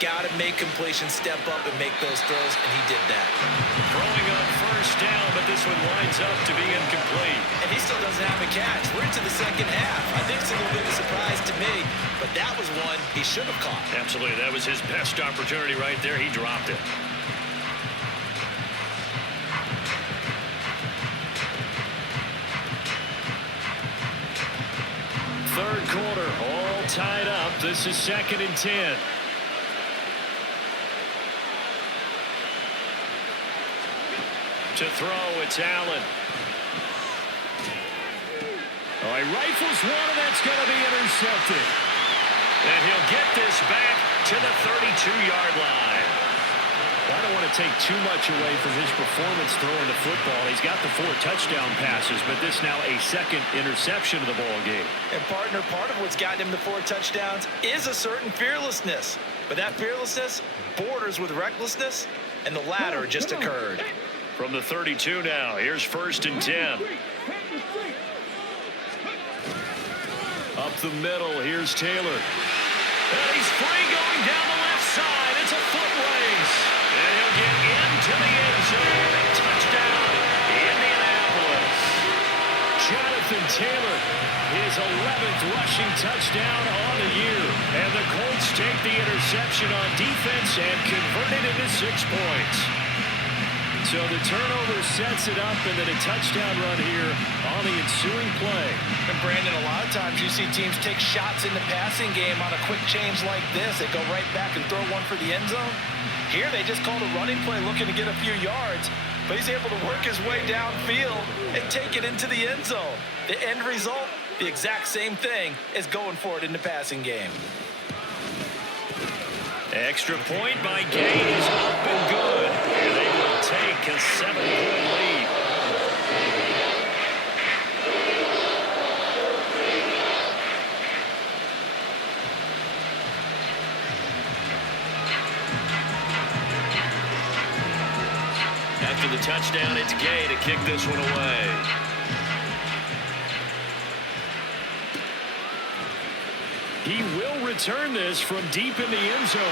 Got to make completions, step up, and make those throws, and he did that. Throwing on first down, but this one lines up to be incomplete. And he still doesn't have a catch. We're into the second half. I think it's a little bit of a surprise to me, but that was one he should have caught. Absolutely. That was his best opportunity right there. He dropped it. Third quarter, all tied up. This is 2nd and 10. To throw, it's Allen. Oh, he rifles one, and that's going to be intercepted. And he'll get this back to the 32-yard line. Well, I don't want to take too much away from his performance throwing the football. He's got the 4 touchdown passes, but this now a 2nd interception of the ball game. And, partner, part of what's gotten him the 4 touchdowns is a certain fearlessness. But that fearlessness borders with recklessness, and the latter just occurred. From the 32 now, here's 1st and 10. Up the middle, here's Taylor. And he's free going down the left side. It's a foot race. And he'll get into the end zone. Touchdown, Indianapolis. Jonathan Taylor, his 11th rushing touchdown on the year. And the Colts take the interception on defense and convert it into 6 points. So the turnover sets it up, and then a touchdown run here on the ensuing play. And Brandon, a lot of times you see teams take shots in the passing game on a quick change like this. They go right back and throw one for the end zone. Here they just called a running play looking to get a few yards, but he's able to work his way downfield and take it into the end zone. The end result, the exact same thing as going for it in the passing game. Extra point by Gay is up and good. And they will take a 7-point lead. After the touchdown, it's Gay to kick this one away. He will return this from deep in the end zone.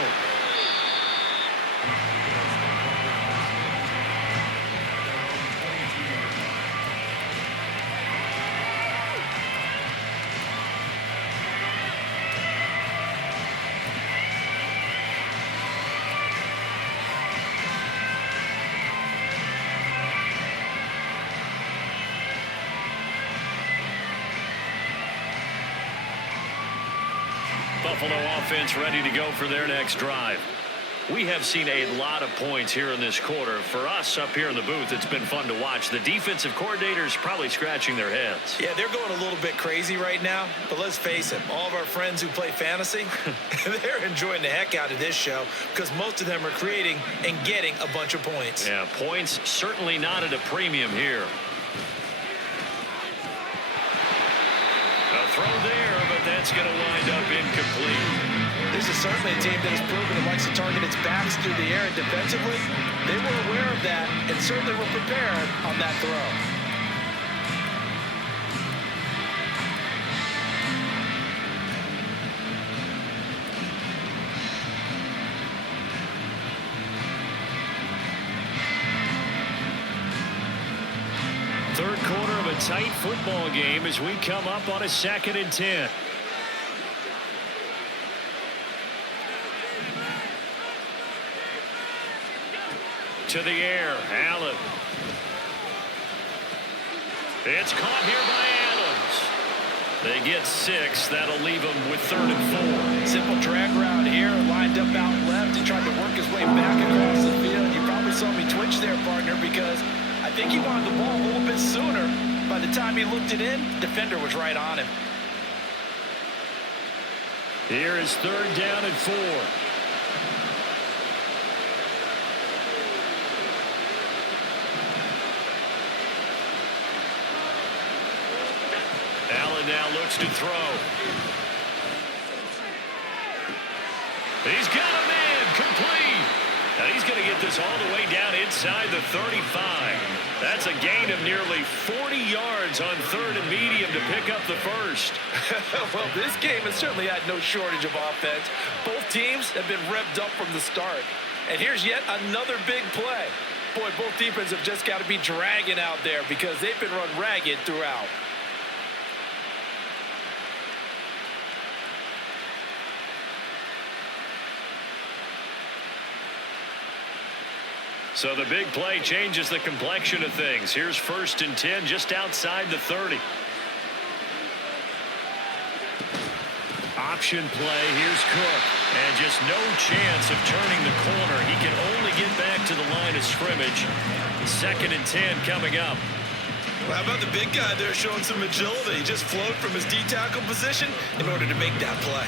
Buffalo offense ready to go for their next drive. We have seen a lot of points here in this quarter. For us up here in the booth, it's been fun to watch. The defensive coordinators probably scratching their heads. Yeah, they're going a little bit crazy right now. But let's face it, all of our friends who play fantasy, they're enjoying the heck out of this show because most of them are creating and getting a bunch of points. Yeah, points certainly not at a premium here. A throw there, but that's going to wind up incomplete. This is certainly a team that has proven it likes to target its backs through the air and defensively. They were aware of that and certainly were prepared on that throw. Third quarter of a tight football game as we come up on a 2nd and 10. To the air, Allen. It's caught here by Adams. They get 6. That'll leave them with 3rd and 4. Simple drag route here, lined up out left. He tried to work his way back across the field. You probably saw me twitch there, partner, because I think he wanted the ball a little bit sooner. By the time he looked it in, defender was right on him. Here is 3rd down and 4. Allen now looks to throw. He's got a man complete. Now he's going to get this all the way down inside the 35. That's a gain of nearly 40 yards on 3rd and medium to pick up the first. Well, this game has certainly had no shortage of offense. Both teams have been revved up from the start. And here's yet another big play. Boy, both defenses have just got to be dragging out there because they've been run ragged throughout. So the big play changes the complexion of things. Here's 1st and 10 just outside the 30. Option play. Here's Cook. And just no chance of turning the corner. He can only get back to the line of scrimmage. 2nd and 10 coming up. Well, how about the big guy there showing some agility? He just flowed from his D-tackle position in order to make that play.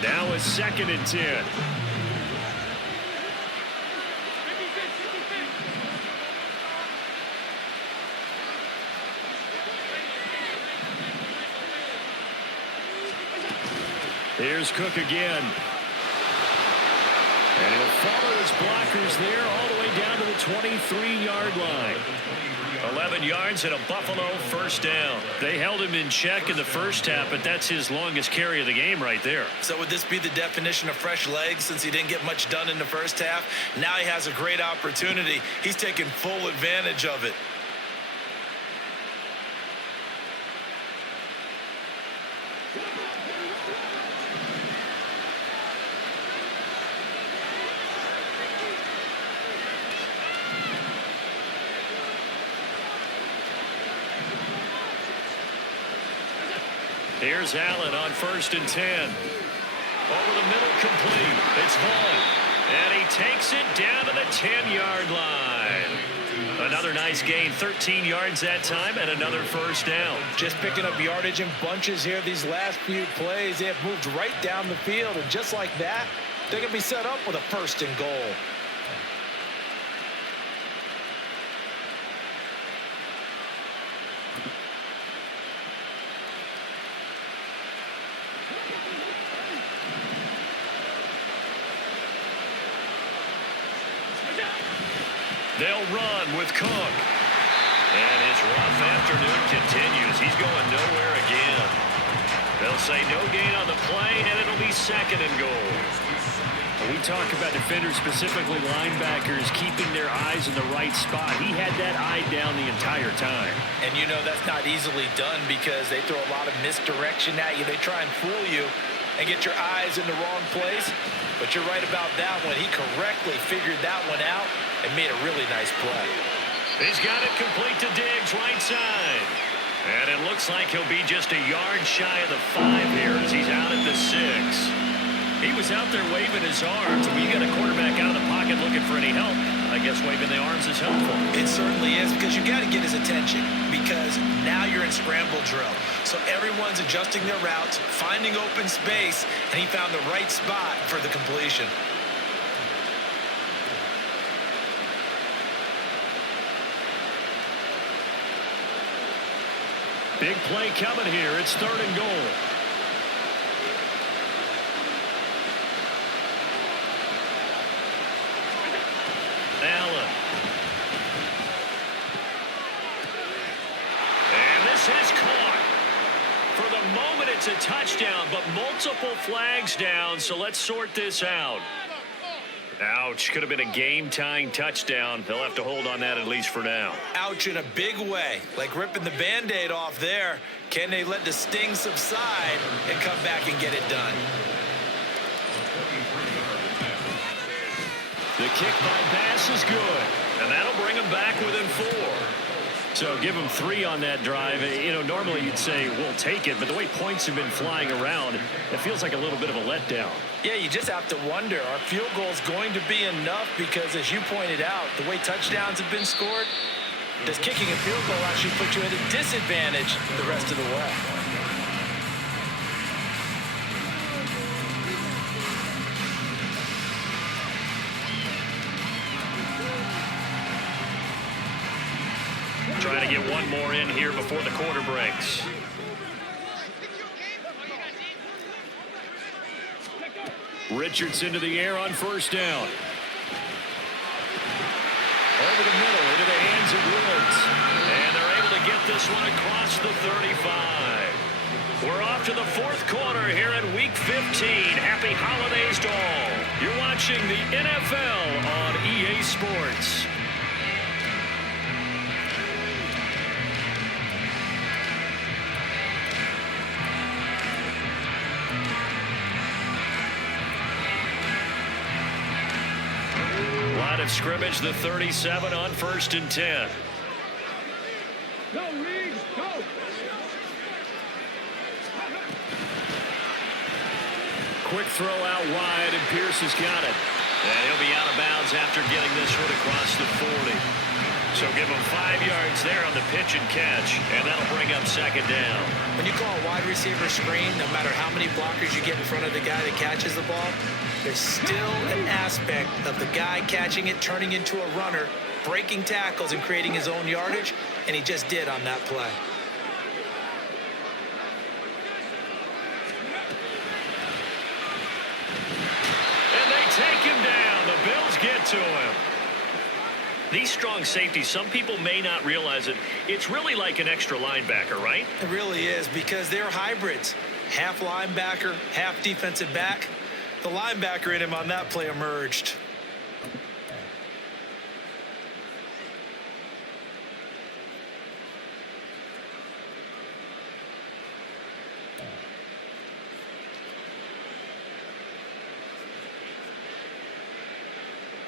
Now it's 2nd and 10. Here's Cook again. And he'll follow his blockers there all the way down to the 23-yard line. 11 yards and a Buffalo 1st down. They held him in check in the first half, but that's his longest carry of the game right there. So would this be the definition of fresh legs since he didn't get much done in the first half? Now he has a great opportunity. He's taking full advantage of it. Here's Allen on 1st and 10. Over the middle, complete. It's Vaughn. And he takes it down to the 10-yard line. Another nice gain, 13 yards that time, and another 1st down. Just picking up yardage in bunches here these last few plays. They have moved right down the field, and just like that, they're going to be set up with a 1st and goal. They'll run with Cook. And his rough afternoon continues. He's going nowhere again. They'll say no gain on the play, and it'll be 2nd and goal. We talk about defenders, specifically linebackers, keeping their eyes in the right spot. He had that eye down the entire time. And you know that's not easily done because they throw a lot of misdirection at you. They try and fool you and get your eyes in the wrong place. But you're right about that one. He correctly figured that one out and made a really nice play. He's got it complete to Diggs, right side. And it looks like he'll be just a yard shy of the 5 here as he's out at the 6. He was out there waving his arms. When you got a quarterback out of the pocket looking for any help, I guess waving the arms is helpful. It certainly is because you got to get his attention because now you're in scramble drill. So everyone's adjusting their routes, finding open space, and he found the right spot for the completion. Big play coming here. It's 3rd and goal. Allen. And this is caught. For the moment, it's a touchdown, but multiple flags down, so let's sort this out. Ouch. Could have been a game-tying touchdown. They'll have to hold on that at least for now. Ouch in a big way. Like ripping the Band-Aid off there. Can they let the sting subside and come back and get it done? The kick by Bass is good, and that'll bring him back within 4. So give him 3 on that drive. You know, normally you'd say, we'll take it, but the way points have been flying around, it feels like a little bit of a letdown. Yeah, you just have to wonder, are field goals going to be enough? Because as you pointed out, the way touchdowns have been scored, does kicking a field goal actually put you at a disadvantage the rest of the way? Trying to get one more in here before the quarter breaks. Richardson to the air on 1st down. Over the middle into the hands of Woods. And they're able to get this one across the 35. We're off to the 4th quarter here at Week 15. Happy holidays to all. You're watching the NFL on EA Sports. Line of scrimmage, the 37 on 1st and 10. Go, Reed, go! Quick throw out wide, and Pierce has got it. And he'll be out of bounds after getting this one across the 40. So give him 5 yards there on the pitch and catch, and that'll bring up 2nd down. When you call a wide receiver screen, no matter how many blockers you get in front of the guy that catches the ball, there's still an aspect of the guy catching it, turning into a runner, breaking tackles and creating his own yardage, and he just did on that play. And they take him down. The Bills get to him. These strong safeties, some people may not realize it. It's really like an extra linebacker, right? It really is because they're hybrids. Half linebacker, half defensive back. The linebacker in him on that play emerged.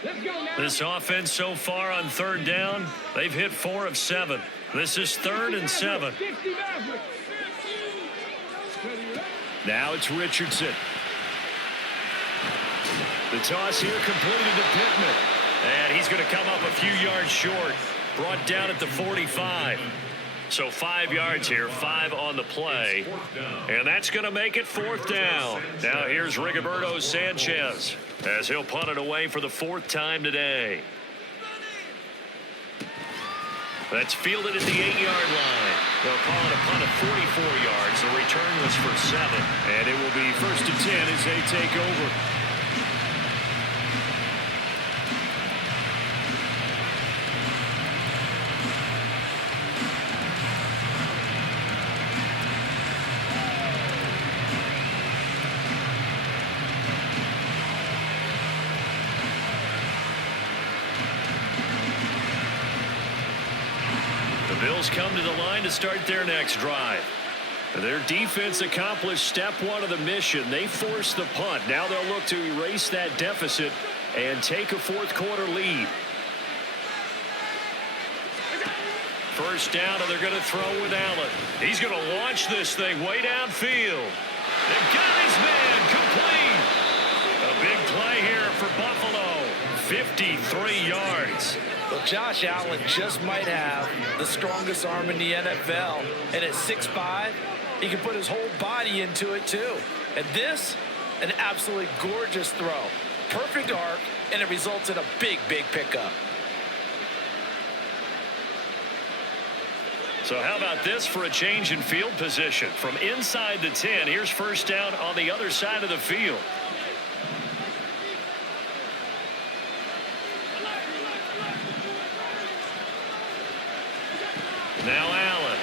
Let's go now. This offense so far on 3rd down, they've hit 4 of 7. This is 3rd and 7. 60 Maverick. Now it's Richardson. The toss here completed to Pittman. And he's going to come up a few yards short. Brought down at the 45. So 5 yards here, 5 on the play. And that's going to make it 4th down. Now here's Rigoberto Sanchez as he'll punt it away for the 4th time today. That's fielded at the 8-yard line. They'll call it a punt of 44 yards. The return was for 7. And it will be 1st and 10 as they take over. Bills come to the line to start their next drive. Their defense accomplished step one of the mission. They forced the punt. Now they'll look to erase that deficit and take a fourth quarter lead. First down, and they're going to throw with Allen. He's going to launch this thing way downfield. They've got his man complete. A big play here for Buffalo. 53 yards. Well, Josh Allen just might have the strongest arm in the NFL. And at 6'5", he can put his whole body into it, too. And this, an absolutely gorgeous throw. Perfect arc, and it results in a big, big pickup. So how about this for a change in field position? From inside the 10, here's first down on the other side of the field. Now Allen.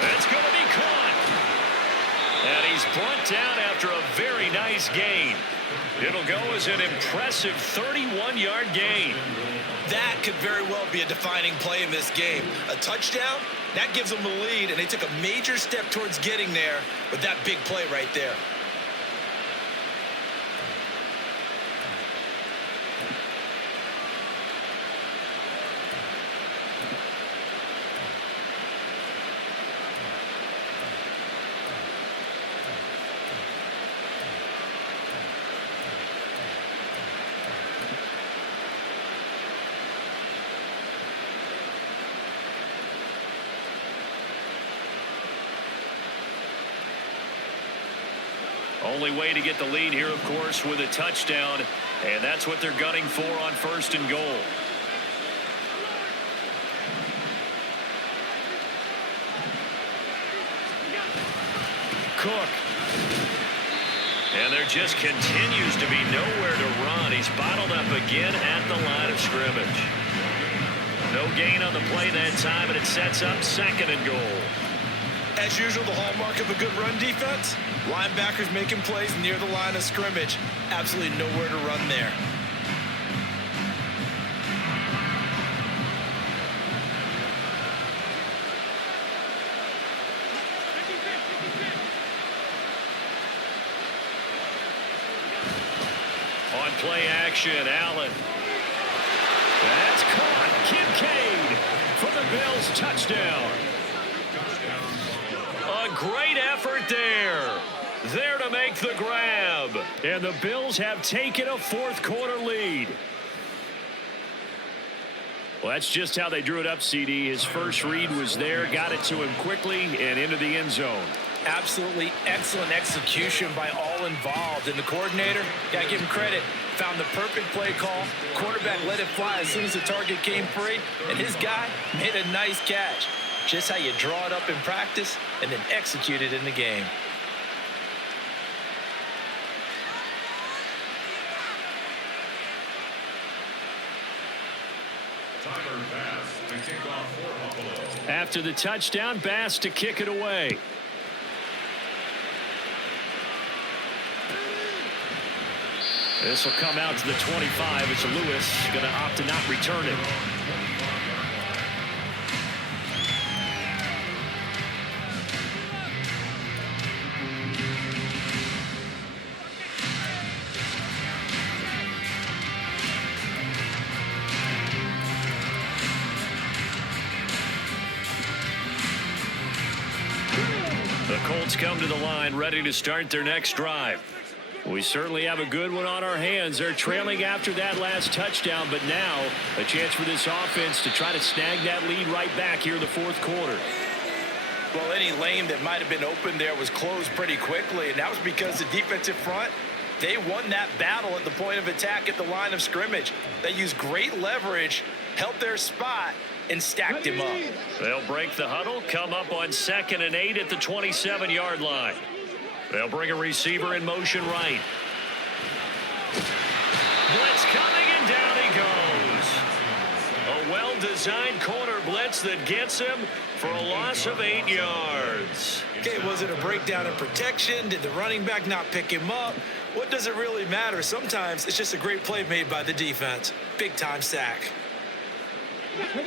That's going to be caught. And he's brought down after a very nice gain. It'll go as an impressive 31-yard gain. That could very well be a defining play in this game. A touchdown, that gives them the lead, and they took a major step towards getting there with that big play right there. Only way to get the lead here, of course, with a touchdown, and that's what they're gunning for on first and goal. Cook. And there just continues to be nowhere to run. He's bottled up again at the line of scrimmage. No gain on the play that time, and it sets up second and goal. As usual, the hallmark of a good run defense, linebackers making plays near the line of scrimmage. Absolutely nowhere to run there. On play action, Allen. That's caught. Kincaid for the Bills touchdown. A great effort there. There to make the grab. And the Bills have taken a fourth quarter lead. Well, that's just how they drew it up, CD. His first read was there, got it to him quickly and into the end zone. Absolutely excellent execution by all involved. And the coordinator, got to give him credit, found the perfect play call. Quarterback let it fly as soon as the target came free. And his guy made a nice catch. Just how you draw it up in practice and then execute it in the game. After the touchdown, Bass to kick it away. This will come out to the 25. It's Lewis going to opt to not return it. The Colts come to the line ready to start their next drive. We certainly have a good one on our hands. They're trailing after that last touchdown, but now a chance for this offense to try to snag that lead right back here in the fourth quarter. Well, any lane that might have been open there was closed pretty quickly, and that was because the defensive front, they won that battle at the point of attack at the line of scrimmage. They used great leverage, held their spot, and stacked him up. They'll break the huddle, come up on 2nd and 8 at the 27-yard line. They'll bring a receiver in motion right. Blitz coming, and down he goes. A well-designed corner blitz that gets him for a loss of 8 yards. Okay, was it a breakdown in protection? Did the running back not pick him up? What does it really matter? Sometimes it's just a great play made by the defense. Big-time sack. Seven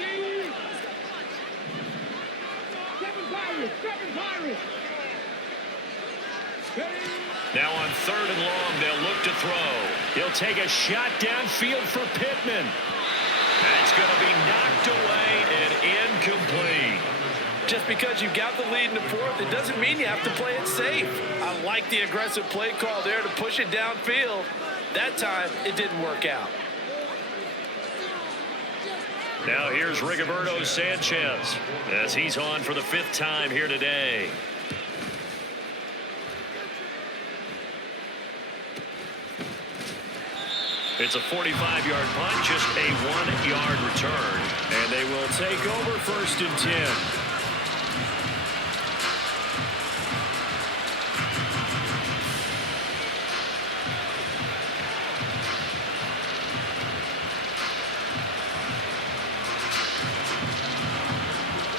Pirates. Seven Pirates. Now on 3rd and long, they'll look to throw. He'll take a shot downfield for Pittman. That's going to be knocked away and incomplete. Just because you've got the lead in the 4th, it doesn't mean you have to play it safe. I like the aggressive play call there to push it downfield. That time, it didn't work out. Now here's Rigoberto Sanchez as he's on for the 5th time here today. It's a 45-yard punt, just a 1-yard return. And they will take over 1st and 10.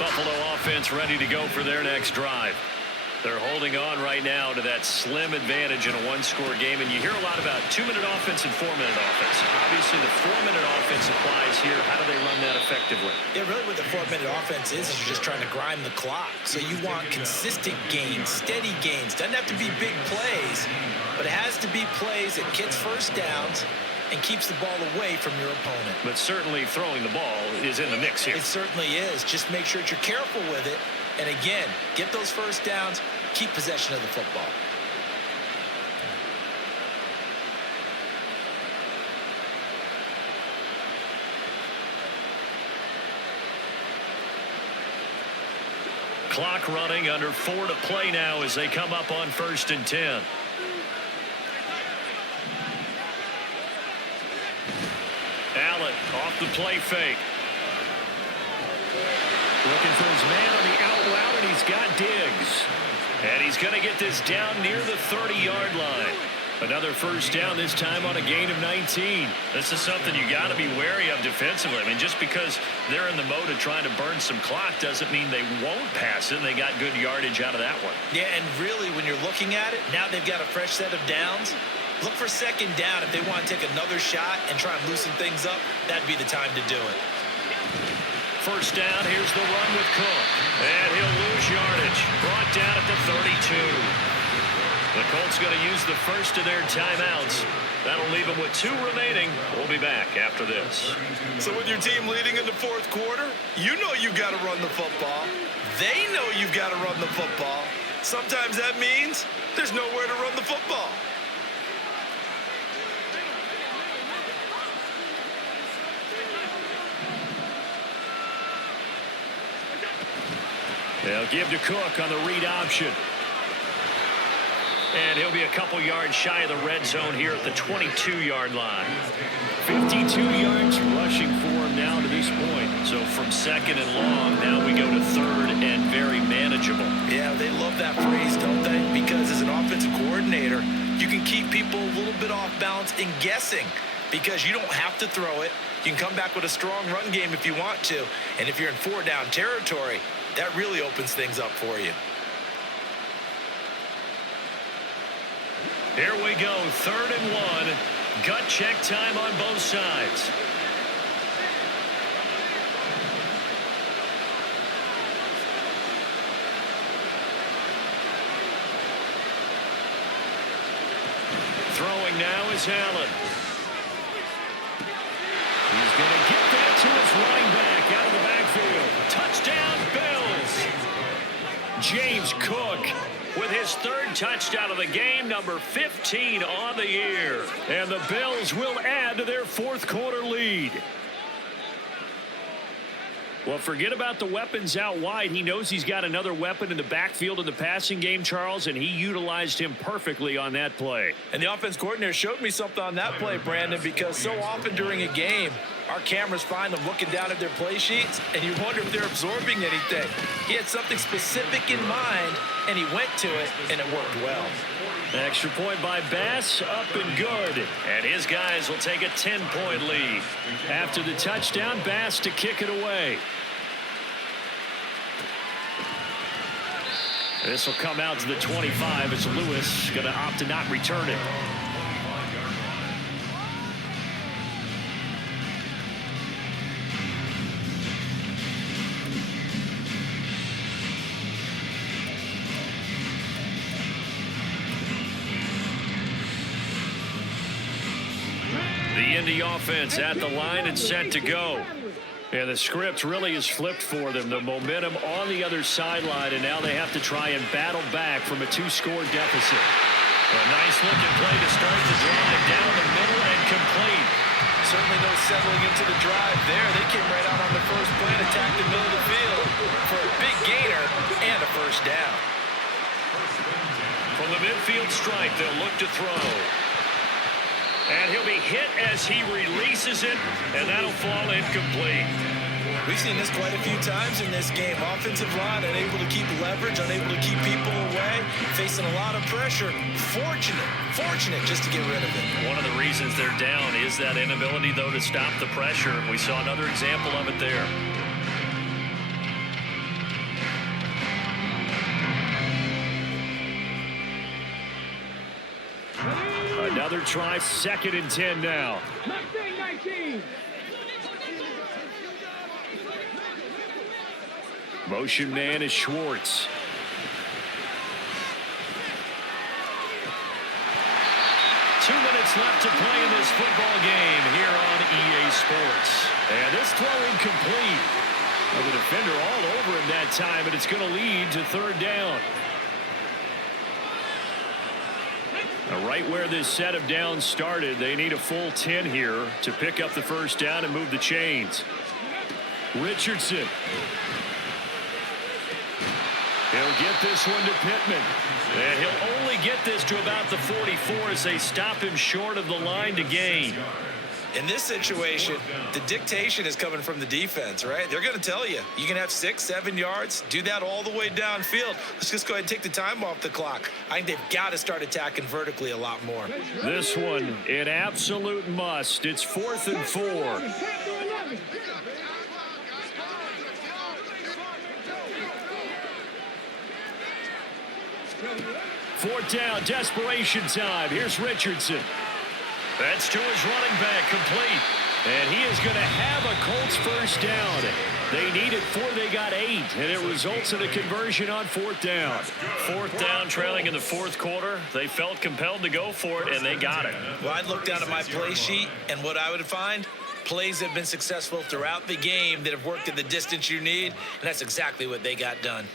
Buffalo offense ready to go for their next drive. They're holding on right now to that slim advantage in a 1-score game, and you hear a lot about 2-minute offense and 4-minute offense. Obviously, the 4-minute offense applies here. How do they run that effectively? Yeah, really what the 4-minute offense is you're just trying to grind the clock. So you want consistent gains, steady gains. Doesn't have to be big plays, but it has to be plays that gets first downs and keeps the ball away from your opponent. But certainly throwing the ball is in the mix here. It certainly is. Just make sure that you're careful with it. And again, get those first downs, keep possession of the football. Clock running, under 4 to play now as they come up on 1st and 10. Allen off the play fake. Looking for his man on the out route, and he's got Diggs. And he's going to get this down near the 30-yard line. Another first down, this time on a gain of 19. This is something you got to be wary of defensively. I mean, just because they're in the mode of trying to burn some clock doesn't mean they won't pass it. They got good yardage out of that one. Yeah, and really, when you're looking at it, now they've got a fresh set of downs. Look for 2nd down. If they want to take another shot and try and loosen things up, that'd be the time to do it. First down, here's the run with Cook. And he'll lose yardage. Brought down at the 32. The Colts going to use the first of their timeouts. That'll leave them with 2 remaining. We'll be back after this. So with your team leading in the 4th quarter, you know you've got to run the football. They know you've got to run the football. Sometimes that means there's nowhere to run the football. They'll give to Cook on the read option. And he'll be a couple yards shy of the red zone here at the 22-yard line. 52 yards rushing for him now to this point. So from 2nd and long, now we go to 3rd and very manageable. Yeah, they love that phrase, don't they? Because as an offensive coordinator, you can keep people a little bit off balance and guessing because you don't have to throw it. You can come back with a strong run game if you want to. And if you're in 4-down territory, that really opens things up for you. Here we go, 3rd and 1. Gut check time on both sides. Throwing now is Allen. He's going to get that to his running back out of the backfield. Touchdown, Bills. James Cook with his 3rd touchdown of the game, number 15 on the year. And the Bills will add to their 4th quarter lead. Well, forget about the weapons out wide. He knows he's got another weapon in the backfield in the passing game, Charles, and he utilized him perfectly on that play. And the offense coordinator showed me something on that play, Brandon, because so often during a game, our cameras find them looking down at their play sheets, and you wonder if they're absorbing anything. He had something specific in mind, and he went to it, and it worked well. Extra point by Bass, up and good. And his guys will take a 10-point lead. After the touchdown, Bass to kick it away. This will come out to the 25 as Lewis going to opt to not return it. in the offense at the line and set to go. Yeah, the script really is flipped for them. The momentum on the other sideline, and now they have to try and battle back from a 2-score deficit. A nice looking play to start the drive down the middle and complete. Certainly no settling into the drive there. They came right out on the first play and attacked the middle of the field for a big gainer and a first down. From the midfield stripe, they'll look to throw. And he'll be hit as he releases it, and that'll fall incomplete. We've seen this quite a few times in this game. Offensive line unable to keep leverage, unable to keep people away, facing a lot of pressure. Fortunate just to get rid of it. One of the reasons they're down is that inability, though, to stop the pressure. We saw another example of it there. Another try, 2nd and 10 now. Mustang 19. Motion man is Schwartz. Two minutes left to play in this football game here on EA Sports. And this throw incomplete. The defender all over him that time, and it's going to lead to 3rd down. Right where this set of downs started, they need a full 10 here to pick up the first down and move the chains. Richardson. He'll get this one to Pittman. And he'll only get this to about the 44 as they stop him short of the line to gain. In this situation, the dictation is coming from the defense, right? They're going to tell you, you can have 6, 7 yards, do that all the way downfield. Let's just go ahead and take the time off the clock. I think they've got to start attacking vertically a lot more. This one, an absolute must. It's 4th and 4. 4th down, desperation time. Here's Richardson. That's to his running back, complete. And he is going to have a Colts first down. They needed 4, they got 8, and it results in a conversion on 4th down. 4th down, trailing in the 4th quarter. They felt compelled to go for it, and they got it. Well, I'd look down at my play sheet, and what I would find, plays have been successful throughout the game that have worked at the distance you need, and that's exactly what they got done.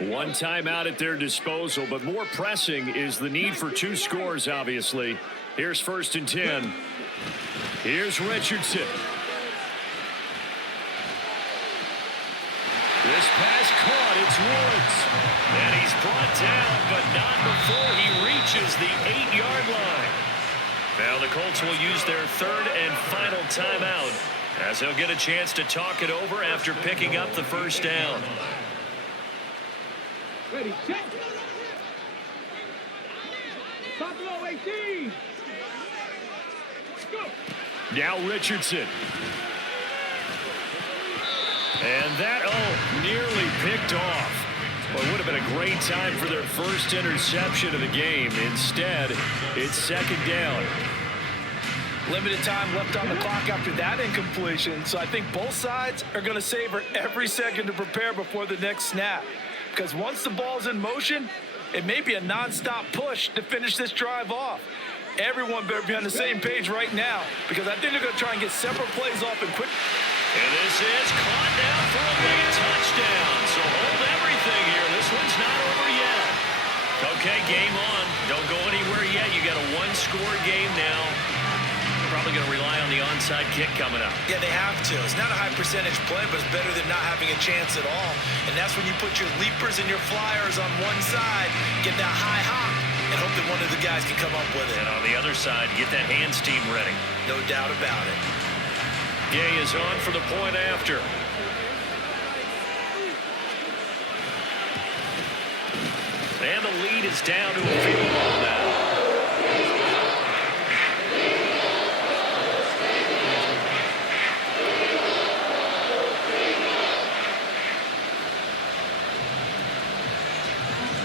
One timeout at their disposal, but more pressing is the need for 2 scores, obviously. Here's 1st and 10. Here's Richardson. This pass caught. It's Woods. And he's brought down, but not before he reaches the 8-yard line. Now the Colts will use their 3rd and final timeout as they'll get a chance to talk it over after picking up the first down. Ready, set. Buffalo 18. Go. Now Richardson. And that, nearly picked off. Well, it would have been a great time for their first interception of the game. Instead, it's 2nd down. Limited time left on the clock after that incompletion, so I think both sides are going to savor every second to prepare before the next snap. Because once the ball's in motion, it may be a nonstop push to finish this drive off. Everyone better be on the same page right now, because I think they're going to try and get several plays off and quick. And this is caught down for a late touchdown. So hold everything here. This one's not over yet. Okay, game on. Don't go anywhere yet. You got a 1-score game now. Probably going to rely on the onside kick coming up. Yeah, they have to. It's not a high percentage play, but it's better than not having a chance at all. And that's when you put your leapers and your flyers on one side, get that high hop, and hope that one of the guys can come up with it. And on the other side, get that hands team ready. No doubt about it. Gay is on for the point after. And the lead is down to a field goal now.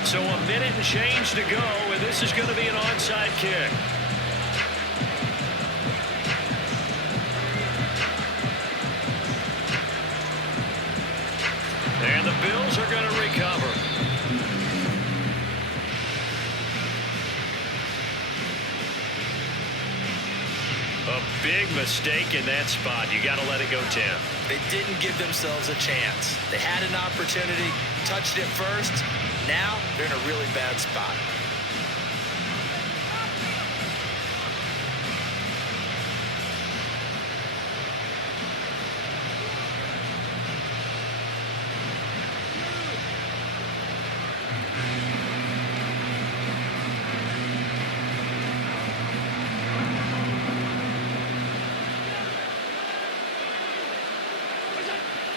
So a minute and change to go, and this is going to be an onside kick. And the Bills are going to recover. A big mistake in that spot. You got to let it go 10. They didn't give themselves a chance. They had an opportunity, touched it first. Now they're in a really bad spot.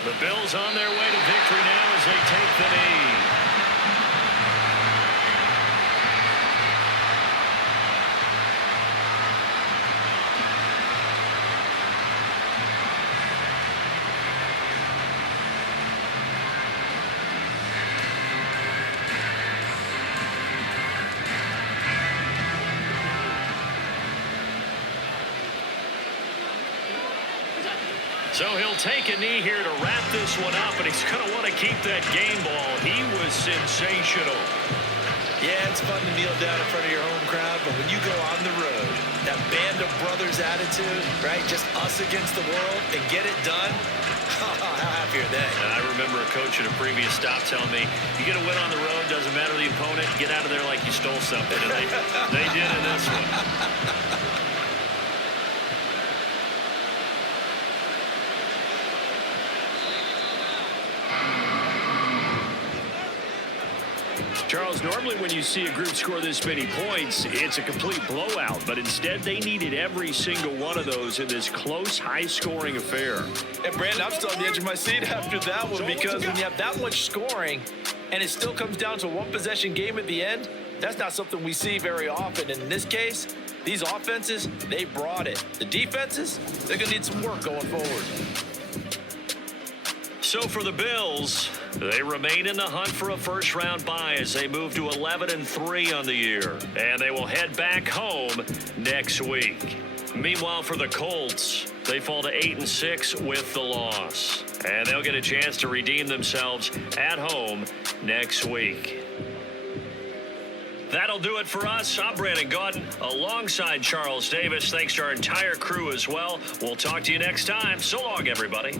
The Bills on their way to victory now as they take the knee. So he'll take a knee here to wrap this one up, and he's going to want to keep that game ball. He was sensational. Yeah, it's fun to kneel down in front of your home crowd, but when you go on the road, that band of brothers attitude, right, just us against the world, and get it done, how happy are they? I remember a coach at a previous stop telling me, you get a win on the road, doesn't matter the opponent, get out of there like you stole something, and they did in this one. Charles, normally when you see a group score this many points, it's a complete blowout. But instead, they needed every single one of those in this close, high-scoring affair. And, Brandon, I'm still on the edge of my seat after that one because when you have that much scoring and it still comes down to a one-possession game at the end, that's not something we see very often. And in this case, these offenses, they brought it. The defenses, they're going to need some work going forward. So for the Bills, they remain in the hunt for a first-round bye as they move to 11-3 on the year. And they will head back home next week. Meanwhile, for the Colts, they fall to 8-6 with the loss. And they'll get a chance to redeem themselves at home next week. That'll do it for us. I'm Brandon Gaudin alongside Charles Davis. Thanks to our entire crew as well. We'll talk to you next time. So long, everybody.